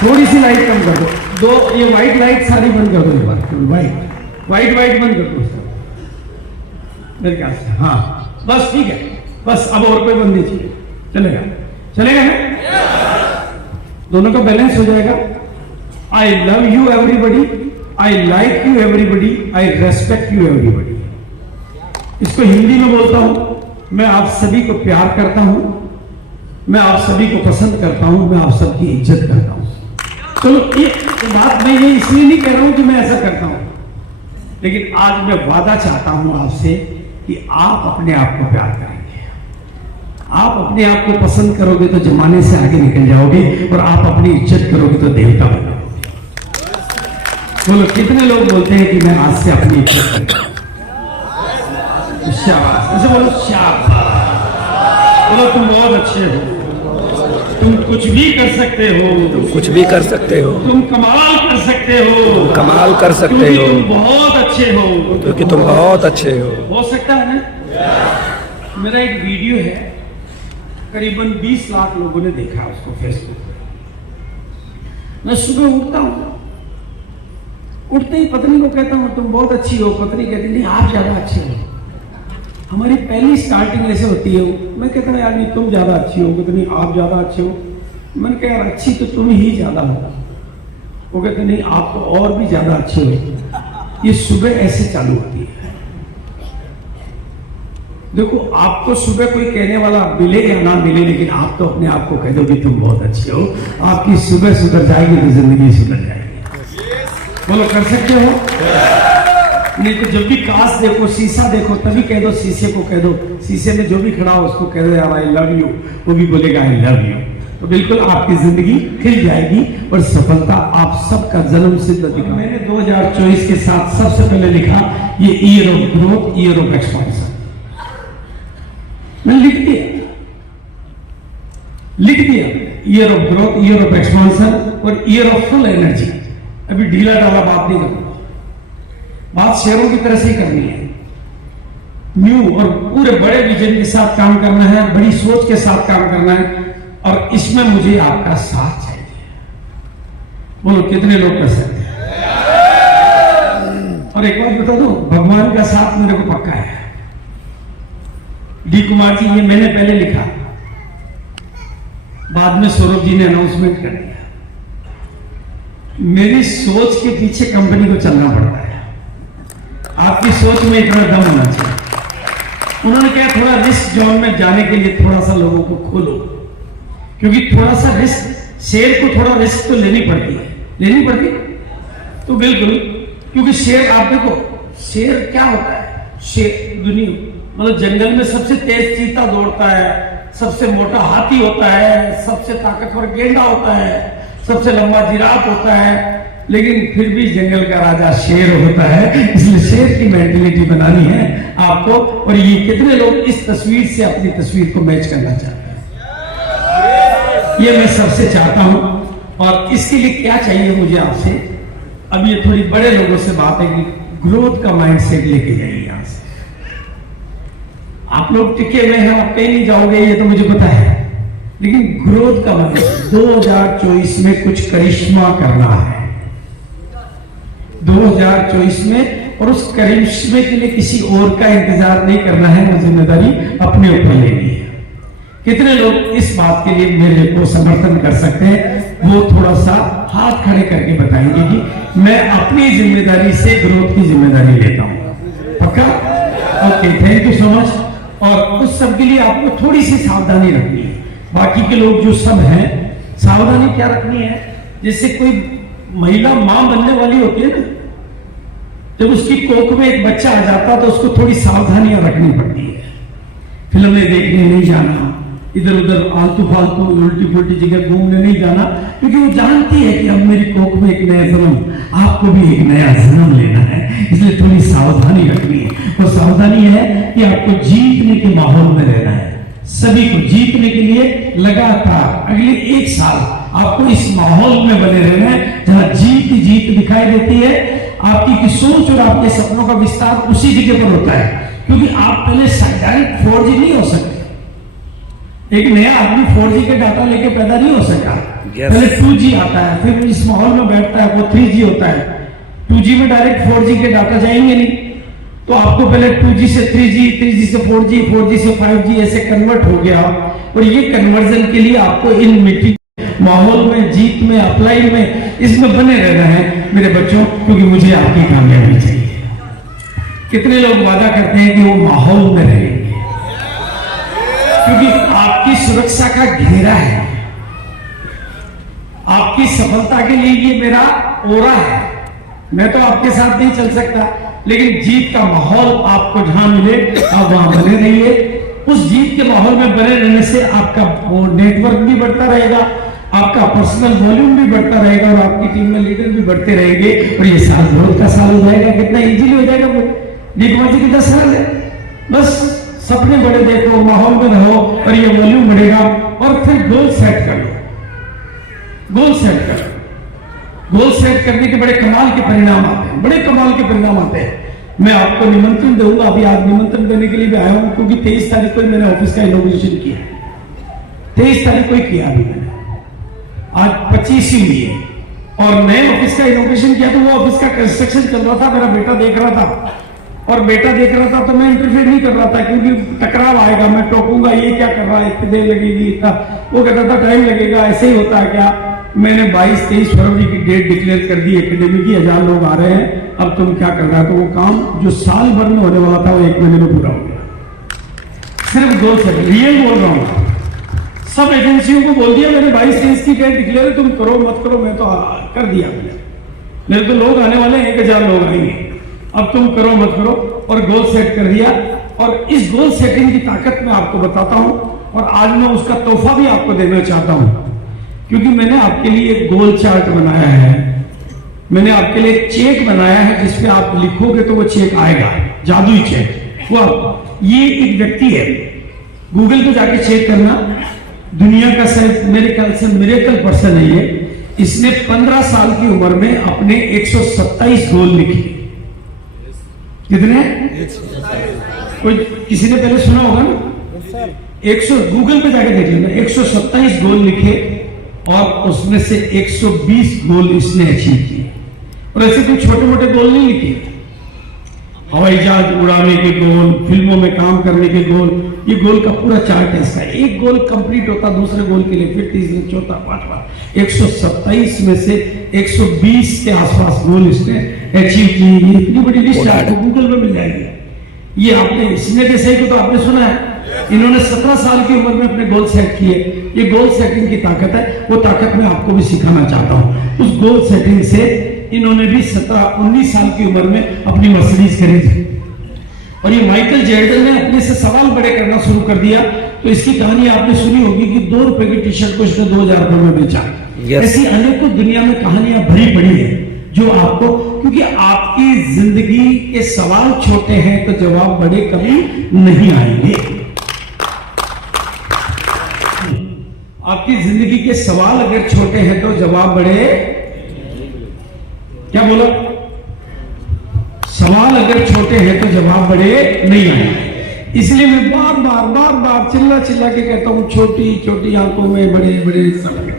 थोड़ी सी लाइट कम कर दो, ये व्हाइट लाइट सारी बंद कर दो, एक बार व्हाइट बंद कर दो मेरे ख्याल से। हाँ बस ठीक है, बस अब और कोई बंद नहीं चाहिए। चलेगा ना? दोनों का बैलेंस हो जाएगा। I love you everybody, I like you everybody, I respect you everybody. इसको हिंदी में बोलता हूं, मैं आप सभी को प्यार करता हूं, मैं आप सभी को पसंद करता हूं, मैं आप सबकी इज्जत करता हूं। चलो एक बात मैं ये इसलिए नहीं कह रहा हूं कि मैं ऐसा करता हूं, लेकिन आज मैं वादा चाहता हूं आपसे कि आप अपने आप को प्यार करेंगे। आप अपने आप को पसंद करोगे तो जमाने से आगे निकल जाओगे, और आप अपनी इज्जत करोगे तो देवता बन जाओगे। बोलो कितने लोग बोलते हैं कि मैं आज से अपनी इज्जत करता हूं? शाबाश, ऐसे बोलो शाबाश। बोलो तुम बहुत अच्छे हो, तुम कुछ भी कर सकते हो, तुम कुछ भी कर सकते हो, तुम कमाल कर सकते हो, कमाल कर सकते हो, तुम बहुत अच्छे हो, क्योंकि तुम बहुत अच्छे हो सकता है ना? मेरा एक वीडियो है, करीबन 20 लाख लोगों ने देखा उसको फेसबुक पे। मैं सुबह उठता हूं, उठते ही पत्नी को कहता हूं तुम बहुत अच्छी हो, पत्नी कहती नहीं आप ज्यादा अच्छे हो। हमारी पहली स्टार्टिंग ऐसे होती है, मैं कहता हूँ यार नहीं तुम ज्यादा अच्छी हो, कहते आप ज्यादा अच्छे हो। मैंने कहा यार अच्छी तो तुम ही ज्यादा हो। वो कहते नहीं आप तो और भी ज्यादा अच्छे हो। ये सुबह ऐसे चालू होती है। देखो आपको सुबह कोई कहने वाला मिले या ना मिले, लेकिन आप तो अपने आप को कह दो कि तुम बहुत अच्छे हो। आपकी सुबह सुधर जाएगी तो जिंदगी सुधर जाएगी। बोलो कर सकते हो? नहीं तो जब भी कांच देखो, शीशा देखो, तभी कह दो, शीशे को कह दो, शीशे में जो भी खड़ा हो उसको कह दो यार आई लव यू, वो भी बोलेगा आई लव यू। तो बिल्कुल आपकी जिंदगी खिल जाएगी और सफलता आप सबका जन्म सिद्ध दिखा। मैंने 2024 के साथ सबसे पहले लिखा ये year of growth, year of expansion. मैंने लिख दिया year of growth, year of expansion और ईयर ऑफ फुल एनर्जी। अभी ढीला ढाला बात नहीं करना, बात शेयरों की तरह से ही करनी है। न्यू और पूरे बड़े विजन के साथ काम करना है, बड़ी सोच के साथ काम करना है, और इसमें मुझे आपका साथ चाहिए। बोलो कितने लोग कर सकते हैं? और एक बात बता दो, भगवान का साथ मेरे को पक्का है। डी कुमार जी, ये मैंने पहले लिखा, बाद में सौरभ जी ने अनाउंसमेंट कर दिया। मेरी सोच के पीछे कंपनी को चलना पड़ता है। आपकी सोच में इतना दम होना चाहिए। उन्होंने कहा थोड़ा रिस्क जोन में जाने के लिए थोड़ा सा लोगों को खोलो, क्योंकि थोड़ा सा रिस्क, शेयर को थोड़ा रिस्क तो लेनी पड़ती है, तो बिल्कुल, क्योंकि शेयर आप देखो, शेयर क्या होता है? शेयर दुनिया मतलब जंगल में सबसे तेज चीता दौड़ता है, सबसे मोटा हाथी होता है, सबसे ताकतवर गेंडा होता है, सबसे लंबा जिराफ होता है, लेकिन फिर भी जंगल का राजा शेर होता है। इसलिए शेर की मेंटेलिटी बनानी है आपको। और ये कितने लोग इस तस्वीर से अपनी तस्वीर को मैच करना चाहते हैं? ये मैं सबसे चाहता हूं। और इसके लिए क्या चाहिए मुझे आपसे? अब ये थोड़ी बड़े लोगों से बात है कि ग्रोथ का माइंडसेट लेके जाइए यहां से। आप लोग टिके हुए हैं, आप कहीं नहीं जाओगे, ये तो मुझे पता है, लेकिन ग्रोथ का माइंडसेट 2024 में कुछ करिश्मा करना है 2024 में। और उस करिश्मे के लिए किसी और का इंतजार नहीं करना है, वो जिम्मेदारी अपने ऊपर लेनी है। कितने लोग इस बात के लिए मेरे को समर्थन कर सकते हैं? वो थोड़ा सा हाथ खड़े करके बताएंगे कि मैं अपनी जिम्मेदारी से ग्रोथ की जिम्मेदारी लेता हूं। पक्का? Okay, thank you so much. और उस सब के लिए आपको थोड़ी सी सावधानी रखनी है। बाकी के लोग जो सब हैं, सावधानी क्या रखनी है? जैसे कोई महिला मां बनने वाली होती है ना, जब उसकी कोख में एक बच्चा आ जाता तो उसको थोड़ी सावधानियां रखनी पड़ती है। फिल्में देखने नहीं जाना, इधर उधर आलतू फालतू उल्टी पुल्टी जगह घूमने नहीं जाना, क्योंकि वो जानती है कि अब मेरी कोख में एक नया जन्म, आपको भी एक नया जन्म लेना है, इसलिए थोड़ी सावधानी रखनी है। और सावधानी है कि आपको जीतने के माहौल में रहना है। सभी को जीतने के लिए लगातार अगले 1 साल आपको इस माहौल में बने रहना है जहां जीत ही जीत दिखाई देती है। आपकी की सोच और आपके सपनों का विस्तार उसी जगह पर होता है, क्योंकि आप पहले डायरेक्ट 4G नहीं हो सकते। एक नया आदमी 4G के डाटा लेके पैदा नहीं हो सकता। पहले 2G आता है, फिर इस माहौल में बैठता है वो 3G होता है। 2G में डायरेक्ट 4G के डाटा जाएंगे नहीं, तो आपको पहले 2G से 3G, 3G से 4G, 4G से 5G ऐसे कन्वर्ट हो गया। और ये कन्वर्जन के लिए आपको इन मीटिंग माहौल में, जीत में, अप्लाई में, इसमें बने रहना है मेरे बच्चों, क्योंकि मुझे आपकी कामयाबी चाहिए। कितने लोग वादा करते हैं कि वो माहौल में रहेंगे, क्योंकि आपकी सुरक्षा का घेरा है, आपकी सफलता के लिए ये मेरा ओरा है। मैं तो आपके साथ नहीं चल सकता, लेकिन जीत का माहौल आपको जहां मिले आप वहां बने रहिए। उस जीत के माहौल में बने रहने से आपका नेटवर्क भी बढ़ता रहेगा, आपका पर्सनल वॉल्यूम भी बढ़ता रहेगा, और आपकी टीम में लीडर भी बढ़ते रहेंगे। और ये साल बहुत का साल हो जाएगा, कितना इजीली हो जाएगा। निगमा जी की 10 साल है, बस सपने बड़े देखो, माहौल में रहो, और ये वॉल्यूम बढ़ेगा। और फिर गोल सेट कर लो, गोल सेट करो। गोल सेट करने के बड़े कमाल के परिणाम आते हैं, बड़े कमाल के परिणाम आते हैं। मैं आपको निमंत्रण दूंगा, अभी आज निमंत्रण देने के लिए भी आया हूं, क्योंकि 23 तारीख को मैंने ऑफिस का इनॉग्रेशन किया। 23 तारीख को ही किया अभी मैंने, आज 25 ही हुई है। और नए ऑफिस का इनॉग्रेशन किया तो वो ऑफिस का कंस्ट्रक्शन चल रहा था, मेरा बेटा देख रहा था, और बेटा देख रहा था तो मैं इंटरफेयर नहीं कर रहा था, क्योंकि टकराव आएगा, मैं टोकूंगा, ये क्या कर रहा है, इतनी देर लगेगी, इतना। वो कहता था टाइम लगेगा, ऐसे ही होता है क्या। मैंने 22-23 फरवरी की डेट डिक्लेयर कर दी एकेडमी की, 1000 लोग आ रहे हैं, अब तुम क्या कर रहा है। तो वो काम जो साल भर में होने वाला था वो 1 महीने में पूरा हो गया। सिर्फ 2 सेकंड, रियल बोल रहा हूं। सब एजेंसियों को बोल दिया मैंने 22-23 की डेट डिक्लेयर, तुम करो मत करो, मैं तो कर दिया मैंने। मेरे तो लोग आने वाले हैं, 1000 लोग आएंगे, अब तुम करो मत करो, और गोल सेट कर दिया। और इस गोल सेटिंग की ताकत मैं आपको बताता हूं, और आज मैं उसका तोहफा भी आपको देना चाहता हूं, क्योंकि मैंने आपके लिए एक गोल चार्ट बनाया है, मैंने आपके लिए एक चेक बनाया है, जिसपे आप लिखोगे तो वो चेक आएगा, जादुई चेक। वो ये एक व्यक्ति है, गूगल पे जाके चेक करना, दुनिया का शायद मेरे ख्याल से मिरेकल पर्सन है ये। इसने 15 साल की उम्र में अपने 127 गोल लिखे। कितने? कोई किसी ने पहले सुना होगा ना, 100, गूगल पे जाके देख लेना, 127 गोल लिखे, और उसमें से 120 गोल इसने अचीव किए। और ऐसे कोई छोटे मोटे गोल नहीं लिखे, हवाई जहाज उड़ाने के गोल, फिल्मों में काम करने के गोल, ये गोल का पूरा चार्ट है इसका। एक गोल कंप्लीट होता दूसरे गोल के लिए, फिर तीसरे, चौथा, पांचवा। 127 में से 120 के आसपास गोल इसने अचीव किए। ये इतनी बड़ी लिस्ट आपको गूगल में मिल जाएगी। ये आपने स्नेह देसाई को तो आपने सुना है, इन्होंने 17 साल की उम्र में अपने गोल सेट किए। ये गोल सेटिंग की ताकत है, वो ताकत मैं आपको भी सिखाना चाहता हूं। उस गोल सेटिंग से इन्होंने भी 17-19 साल की उम्र में अपनी मर्सिडीज खरीदी, और ये माइकल जॉर्डन ने अपने से सवाल बड़े करना शुरू कर दिया। तो इसकी कहानी आपने सुनी होगी कि 2 रुपए की टी शर्ट को इसने 2000 रुपए में बेचा। ऐसी अनेकों दुनिया में कहानियां भरी पड़ी है, जो आपको, क्योंकि आपकी जिंदगी के सवाल छोटे हैं तो जवाब बड़े कभी नहीं आएंगे। आपकी जिंदगी के सवाल अगर छोटे हैं तो जवाब बड़े, क्या बोला, सवाल अगर छोटे हैं तो जवाब बड़े नहीं आएंगे। इसलिए मैं बार बार चिल्ला के कहता हूं, छोटी छोटी आंखों में बड़े बड़े सवाल,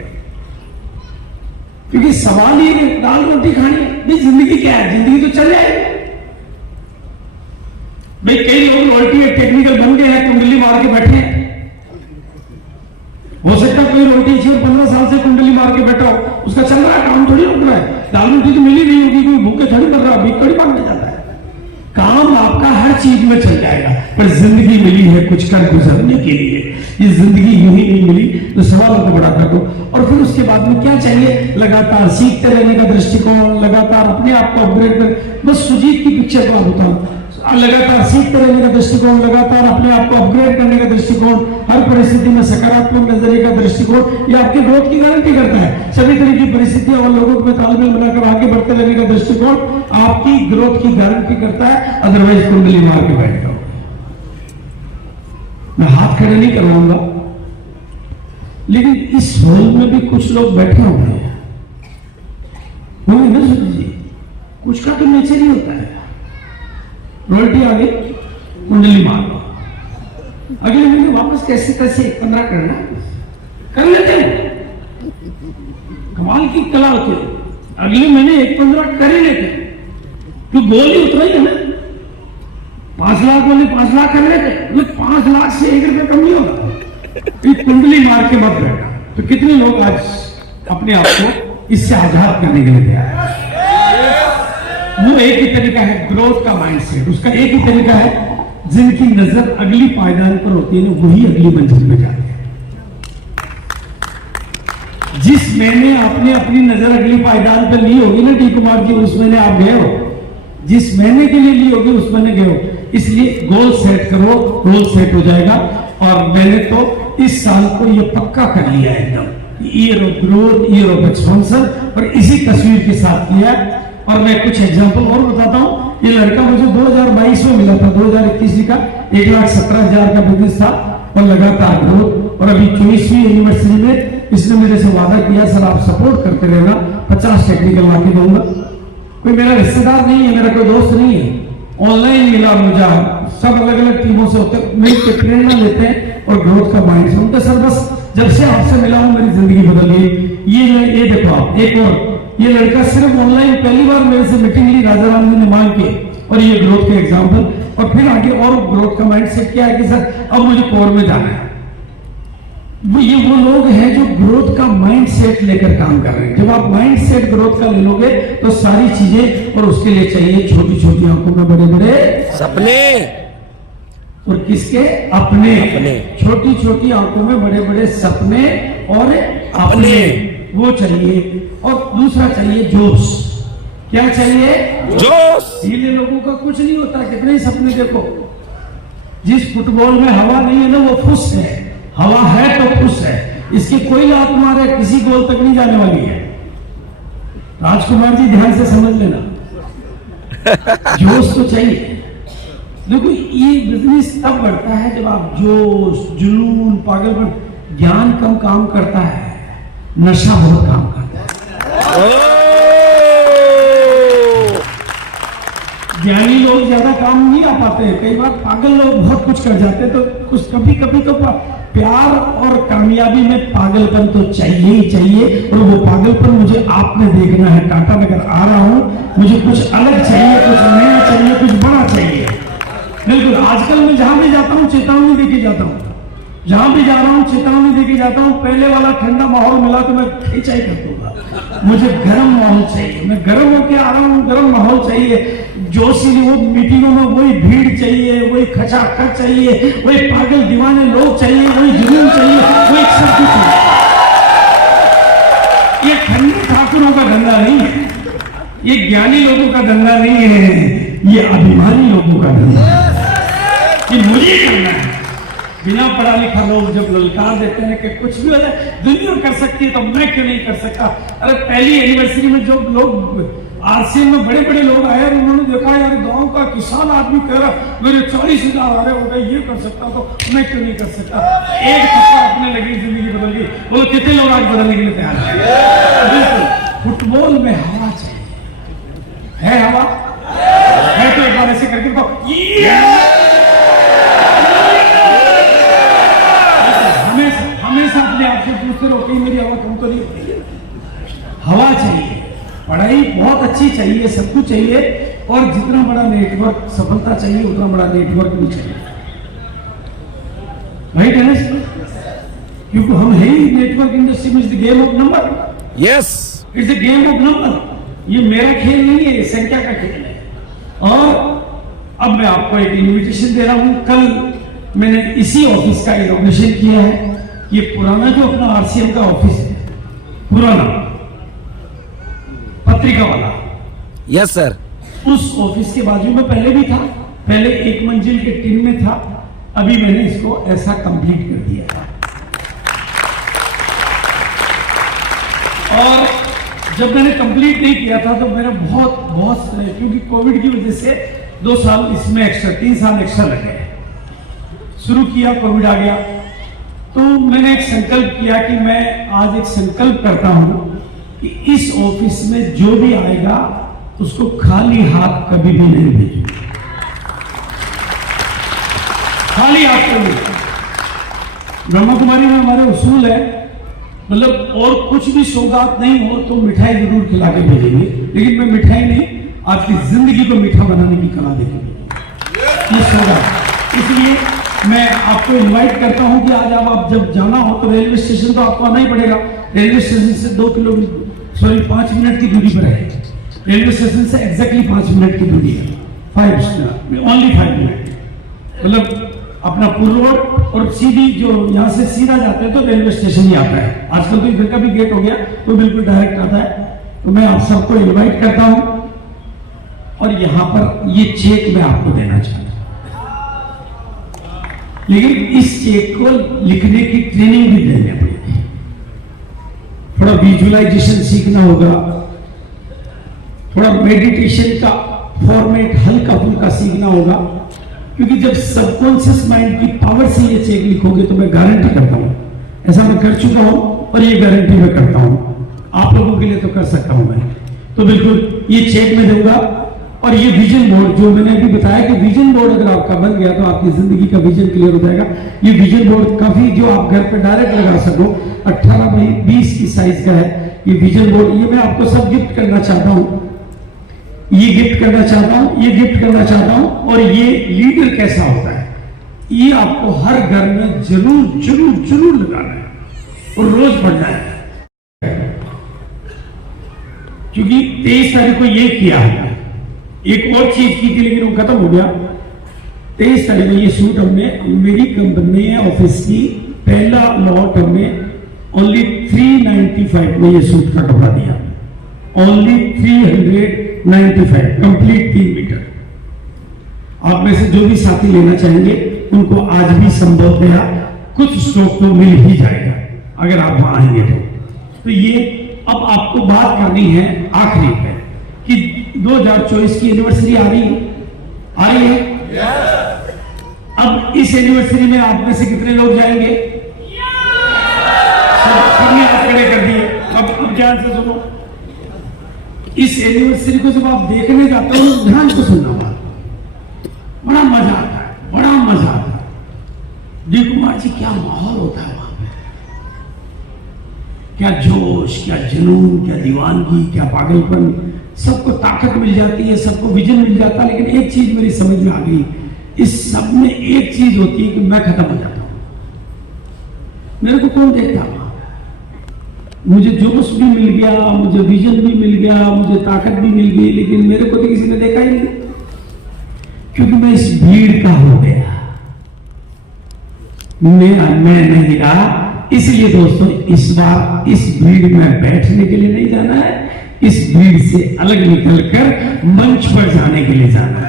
क्योंकि सवाल ही दाल रोटी खानी है। जिंदगी क्या है, जिंदगी तो चल जाएगी भाई। कई लोग लॉयल्टी टेक्निकल बन गए हैं, कुंडली मार के बैठे हैं। हो सकता है कोई रोटी 15 साल से कुंडली मार के बैठा हो, उसका चल रहा है, काम थोड़ी रुक रहा है। दाल रोटी तो मिली नहीं होगी, कोई भूखे थोड़ी मर रहा, भीख थोड़ी मांगने जाता है। काम आपका हर चीज में चल जाएगा, पर जिंदगी मिली है कुछ कर गुजरने के लिए। ये जिंदगी यूं ही नहीं मिली, तो सवालों को बड़ा कर दो। और फिर उसके बाद में क्या चाहिए, लगातार सीखते रहने का दृष्टिकोण, लगातार अपने आप को अपग्रेड कर। बस सुजीत की पिक्चर को आप बताऊं, लगातार सीखते रहने का दृष्टिकोण, लगातार अपने आप को अपग्रेड करने का दृष्टिकोण, हर परिस्थिति में सकारात्मक नजरिए का दृष्टिकोण, ये आपकी ग्रोथ की गारंटी करता है। सभी तरह की परिस्थितियां और लोगों में तालमेल बनाकर आगे बढ़ते रहने का दृष्टिकोण आपकी ग्रोथ की गारंटी करता है। अदरवाइज कुंडली मार के बैठ जाओ। मैं हाथ खड़े नहीं करवाऊंगा, लेकिन इस हॉल में भी कुछ लोग बैठे हुए हैं, ना जी, कुछ का तो नेचर ही होता है, रॉयल्टी आ गई, कुंडली मार लो, अगले महीने वापस कैसे कैसे 15 करना कर लेते हैं। कमाल की कला होती है, अगले महीने 1-15 कर ही लेते हैं, तो गोल ही उतना ही है ना। 5 लाख वाले 5 लाख कर लेते, 5 लाख से 1 रुपया कम नहीं होगा। कुंडली मार के मत बैठा। तो कितने लोग आज अपने आप को इससे आजाद करने के लिए तैयार हैं? वो एक ही तरीका है ग्रोथ का माइंडसेट, उसका एक ही तरीका है, जिनकी नजर अगली पायदान पर होती है ना, वही अगली मंजिल में जाते हैं। जिस महीने आपने अपनी नजर अगली पायदान पर ली होगी ना डी कुमार जी, उस महीने आप गए हो। जिस महीने के लिए ली होगी उस महीने गए हो। इसलिए गोल सेट करो, गोल सेट हो जाएगा। और मैंने तो इस साल को ये पक्का कर लिया है एकदम, year of growth, year of expansion, और इसी तस्वीर के साथ किया। और मैं कुछ एग्जांपल और बताता हूं। ये लड़का मुझे 2022 में मिला था, 2021 का 1,17,000 का बिजनेस था और लगातार ग्रोथ। और अभी 24वीं एनिवर्सरी में इसने मेरे से वादा किया, सर आप सपोर्ट करते रहना, 50 टेक्निकल लाके दूंगा। कोई मेरा रिश्तेदार नहीं है, मेरा कोई दोस्त नहीं है, ऑनलाइन मिला मुझे, सब अलग अलग टीमों से होते मिलकर प्रेरणा लेते हैं और ग्रोथ का माइंड से उनके। सर बस जब से आपसे मिला हूं मेरी जिंदगी बदल गई। ये देखो आप, एक और ये लड़का सिर्फ ऑनलाइन पहली बार मेरे से मीटिंग ली राजा राम जी ने मांग के, और ये ग्रोथ के एग्जाम्पल। और फिर आगे और ग्रोथ का माइंड सेट क्या है कि सर अब मुझे कोर में जाना है। ये वो लोग हैं जो ग्रोथ का माइंड सेट लेकर काम कर रहे हैं। जब आप माइंड सेट ग्रोथ का ले लोगे तो सारी चीजें, और उसके लिए चाहिए छोटी छोटी आंखों में बड़े बड़े सपने। और किसके? अपने। छोटी छोटी आंखों में बड़े बड़े सपने और अपने, वो चाहिए। और दूसरा चाहिए जोश। क्या चाहिए? जोश। सीधे लोगों का कुछ नहीं होता, कितने ही सपने देखो। जिस फुटबॉल में हवा नहीं है ना वो फुस है, हवा है तो फुस है, इसकी कोई लात मारे किसी गोल तक नहीं जाने वाली है। राजकुमार जी ध्यान से समझ लेना, जोश तो चाहिए। देखो ये बिजनेस तब बढ़ता है जब आप जोश, जुनून, पागलपन, ज्ञान कम काम करता है, नशा बहुत काम करता है। ज्ञानी लोग ज्यादा काम नहीं आ पाते हैं, कई बार पागल लोग बहुत कुछ कर जाते हैं। तो कुछ कभी कभी तो प्यार और कामयाबी में पागलपन तो चाहिए ही चाहिए। और वो पागलपन मुझे आप में देखना है। टाटा नगर आ रहा हूं, मुझे कुछ अलग चाहिए, कुछ नया चाहिए, कुछ बड़ा चाहिए। बिल्कुल, आजकल मैं जहां भी जाता हूं चेतावनी देके जाता हूं, जहां भी जा रहा हूं चेतावनी देके जाता हूं। पहले वाला ठंडा माहौल मिला तो मैं खिंचाई कर दूंगा, मुझे गर्म माहौल चाहिए। मैं गर्म होके आ रहा हूं, गर्म माहौल चाहिए। जोशीली वो मीटिंगों में वही भीड़ चाहिए, वही खचाखच चाहिए, वही पागल दीवाने लोग चाहिए, वही जुनून चाहिए, वही सब कुछ चाहिए। ये ठंडे ठाकुरों का धंधा नहीं है, ये ज्ञानी लोगों का धंधा नहीं है, ये अभिमानी लोगों का धंधा है। ये मुझे करना है। बिना पढ़ा लिखा लोग जब ललकार देते हैं कि कुछ भी हो जाए, दुनिया कर सकती है तो मैं क्यों नहीं कर सकता। अरे पहली एनिवर्सरी में जो लोग आरसीएम में बड़े बड़े लोग आए और उन्होंने देखा यार गांव का किसान आदमी कह रहा मेरे 40,000 आ रहे हो गए, ये कर सकता तो मैं क्यों नहीं कर सकता। एक थप्पड़ अपने लगी, जिंदगी बदल गई। बोलो कितने लोग आज बदलने के लिए तैयार हैं? बिल्कुल। फुटबॉल में हवा चाहिए, है हवा है तो एक बार ऐसे करके हमेशा अपने आप से पूछते रहो कि मेरी हवा कम तो नहीं होती है। हवा चाहिए, पढ़ाई बहुत अच्छी चाहिए, सब कुछ चाहिए। और जितना बड़ा नेटवर्क सफलता चाहिए उतना बड़ा नेटवर्क भी चाहिए, राइट है ना? क्योंकि हम है ही नेटवर्क इंडस्ट्री में, it's the game of number. Yes, it's the game of number. ये मेरा खेल नहीं है, ये संख्या का खेल है। और अब मैं आपको एक इन्विटेशन दे रहा हूं। कल मैंने इसी ऑफिस का इनॉग्रेशन किया है। ये पुराना जो अपना आरसीएम का ऑफिस है, पुराना पत्रिका वाला, यस सर, उस ऑफिस के बाजू में पहले भी था, पहले एक मंजिल के टीम में था, अभी मैंने इसको ऐसा कंप्लीट कर दिया है। और जब मैंने कंप्लीट नहीं किया था तो मेरा बहुत क्योंकि कोविड की वजह से 2 साल इसमें एक्स्ट्रा, 3 साल एक्स्ट्रा लगे। शुरू किया, कोविड आ गया, तो मैंने एक संकल्प किया कि मैं आज एक संकल्प करता हूं कि इस ऑफिस में जो भी आएगा उसको खाली हाथ कभी भी नहीं भेजूंगा, खाली हाथ कभी। ब्रह्मा कुमारी में हमारे उसूल है, मतलब और कुछ भी सौगात नहीं हो तो मिठाई जरूर खिला के भेजेंगे, लेकिन मैं मिठाई नहीं, आपकी जिंदगी को मीठा बनाने की कला देखेंगे, ये सौगात। इसलिए मैं आपको इनवाइट करता हूं कि आज आप जब जाना हो तो रेलवे स्टेशन तो आपको आना ही पड़ेगा। रेलवे स्टेशन से 5 मिनट की दूरी पर है। रेलवे स्टेशन से एग्जैक्टली 5 मिनट की दूरी है, 5 मिनट, मतलब अपना पुल रोड और सीधी जो यहाँ से सीधा जाते हैं तो रेलवे स्टेशन ही आता है। आजकल तो इधर का भी गेट हो गया तो बिल्कुल डायरेक्ट आता है। तो मैं आप सबको इनवाइट करता हूं और यहाँ पर ये चेक मैं आपको देना चाहता हूं, लेकिन इस चेक को लिखने की ट्रेनिंग भी देनी पड़ेगी, थोड़ा विजुअलाइजेशन सीखना होगा, थोड़ा मेडिटेशन का फॉर्मेट हल्का फुल्का सीखना होगा, क्योंकि जब सबकॉन्शियस माइंड की पावर से ये चेक लिखोगे तो मैं गारंटी करता हूं, ऐसा मैं कर चुका हूं और ये गारंटी मैं करता हूं, आप लोगों के लिए तो कर सकता हूं मैं। तो बिल्कुल ये चेक मैं दूंगा। और ये विजन बोर्ड जो मैंने अभी बताया कि विजन बोर्ड अगर आपका बन गया तो आपकी जिंदगी का विजन क्लियर हो जाएगा। ये विजन बोर्ड काफी जो आप घर पे डायरेक्ट लगा सको, 18 बाई 20 की साइज का है ये विजन बोर्ड। ये मैं आपको सब गिफ्ट करना चाहता हूं, ये गिफ्ट करना चाहता हूं, ये गिफ्ट करना चाहता हूं। और ये लीडर कैसा होता है ये आपको हर घर में जरूर जरूर जरूर लगाना है और रोज पढ़ना है, क्योंकि 23 तारीख को ये किया है। एक और चीज की थी लेकिन वो खत्म हो गया। 23 तारीख में ये सूट हमने मेरी कंपनी ऑफिस की पहला लॉट हमने ओनली 395 में ये सूट का कपड़ा दिया, ओनली 395 कंप्लीट 3 मीटर। आप में से जो भी साथी लेना चाहेंगे उनको आज भी संभवतः कुछ स्टॉक तो मिल ही जाएगा अगर आप वहां आएंगे तो ये अब आपको बात करनी है आखिरी पे कि 2024 की एनिवर्सरी आ रही है। अब इस एनिवर्सरी में आप में से कितने लोग जाएंगे? सबने हाथ खड़े कर दिए। अब ध्यान से सुनो, इस एनिवर्सरी को जब आप देखने जाते हो ध्यान से सुनना बात, बड़ा मजा आता है, बड़ा मजा आता है। डी कुमार जी क्या माहौल होता है वहां पे, क्या जोश, क्या जुनून, क्या दीवानगी, क्या पागलपन, सबको ताकत मिल जाती है, सबको विजन मिल जाता है। लेकिन एक चीज मेरी समझ में आ गई, इस सब में एक चीज होती है कि मैं खत्म हो जाता हूं, मेरे को कौन देखता? मुझे जोश भी मिल गया, मुझे विजन भी मिल गया, मुझे ताकत भी मिल गई, लेकिन मेरे को तो किसी ने देखा ही नहीं, क्योंकि मैं इस भीड़ का हो गया, मैं नहीं रहा। इसलिए दोस्तों इस बार इस भीड़ में बैठने के लिए नहीं जाना है, इस भीड़ से अलग निकलकर मंच पर जाने के लिए जाना है।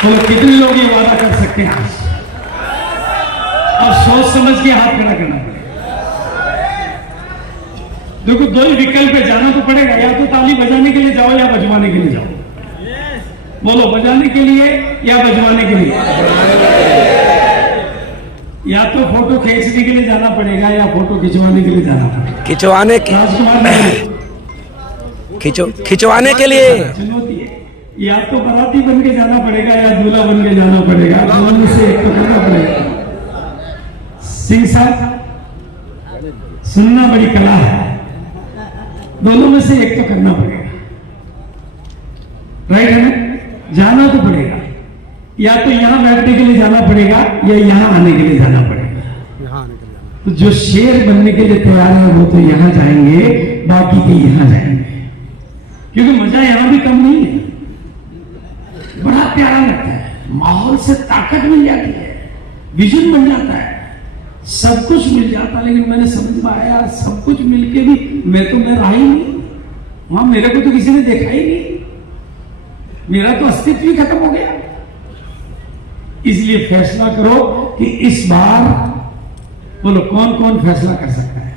तो कितने लोग ये वादा कर सकते हैं आज? और सोच समझ के हाथ खड़ा करना पड़ेगा। देखो दो ही विकल्प पे जाना तो पड़ेगा, या तो ताली बजाने के लिए जाओ या बजवाने के लिए जाओ। बोलो, बजाने के लिए या बजवाने के लिए? या तो फोटो खींचने के लिए जाना पड़ेगा या फोटो खिंचवाने के लिए जाना पड़ेगा। खिंचवाने के लिए चुनौती है, या तो बाराती बन के जाना पड़ेगा या दूल्हा बन के जाना पड़ेगा, दोनों में से एक तो करना पड़ेगा। सिंह साहब, सुनना बड़ी कला है, दोनों में से एक तो करना पड़ेगा, राइट है ना? जाना तो पड़ेगा, या तो यहां बैठने के लिए जाना पड़ेगा या यहां आने के लिए जाना पड़ेगा। तो जो शेर बनने के लिए तैयार है वो तो यहां जाएंगे, बाकी के यहां जाएंगे, क्योंकि मजा यहां भी कम नहीं है, बड़ा प्यारा लगता है, माहौल से ताकत मिल जाती है, विजन बन जाता है, सब कुछ मिल जाता है। लेकिन मैंने समझ में आया सब कुछ मिलके भी मैं रहा ही नहीं वहां, मेरे को तो किसी ने देखा ही नहीं। मेरा तो अस्तित्व ही खत्म हो गया। इसलिए फैसला करो कि इस बार, बोलो कौन कौन फैसला कर सकता है?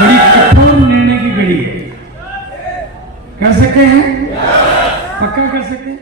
बड़ी कठोर निर्णय की घड़ी है। कर सकते हैं? पक्का कर सकते हैं?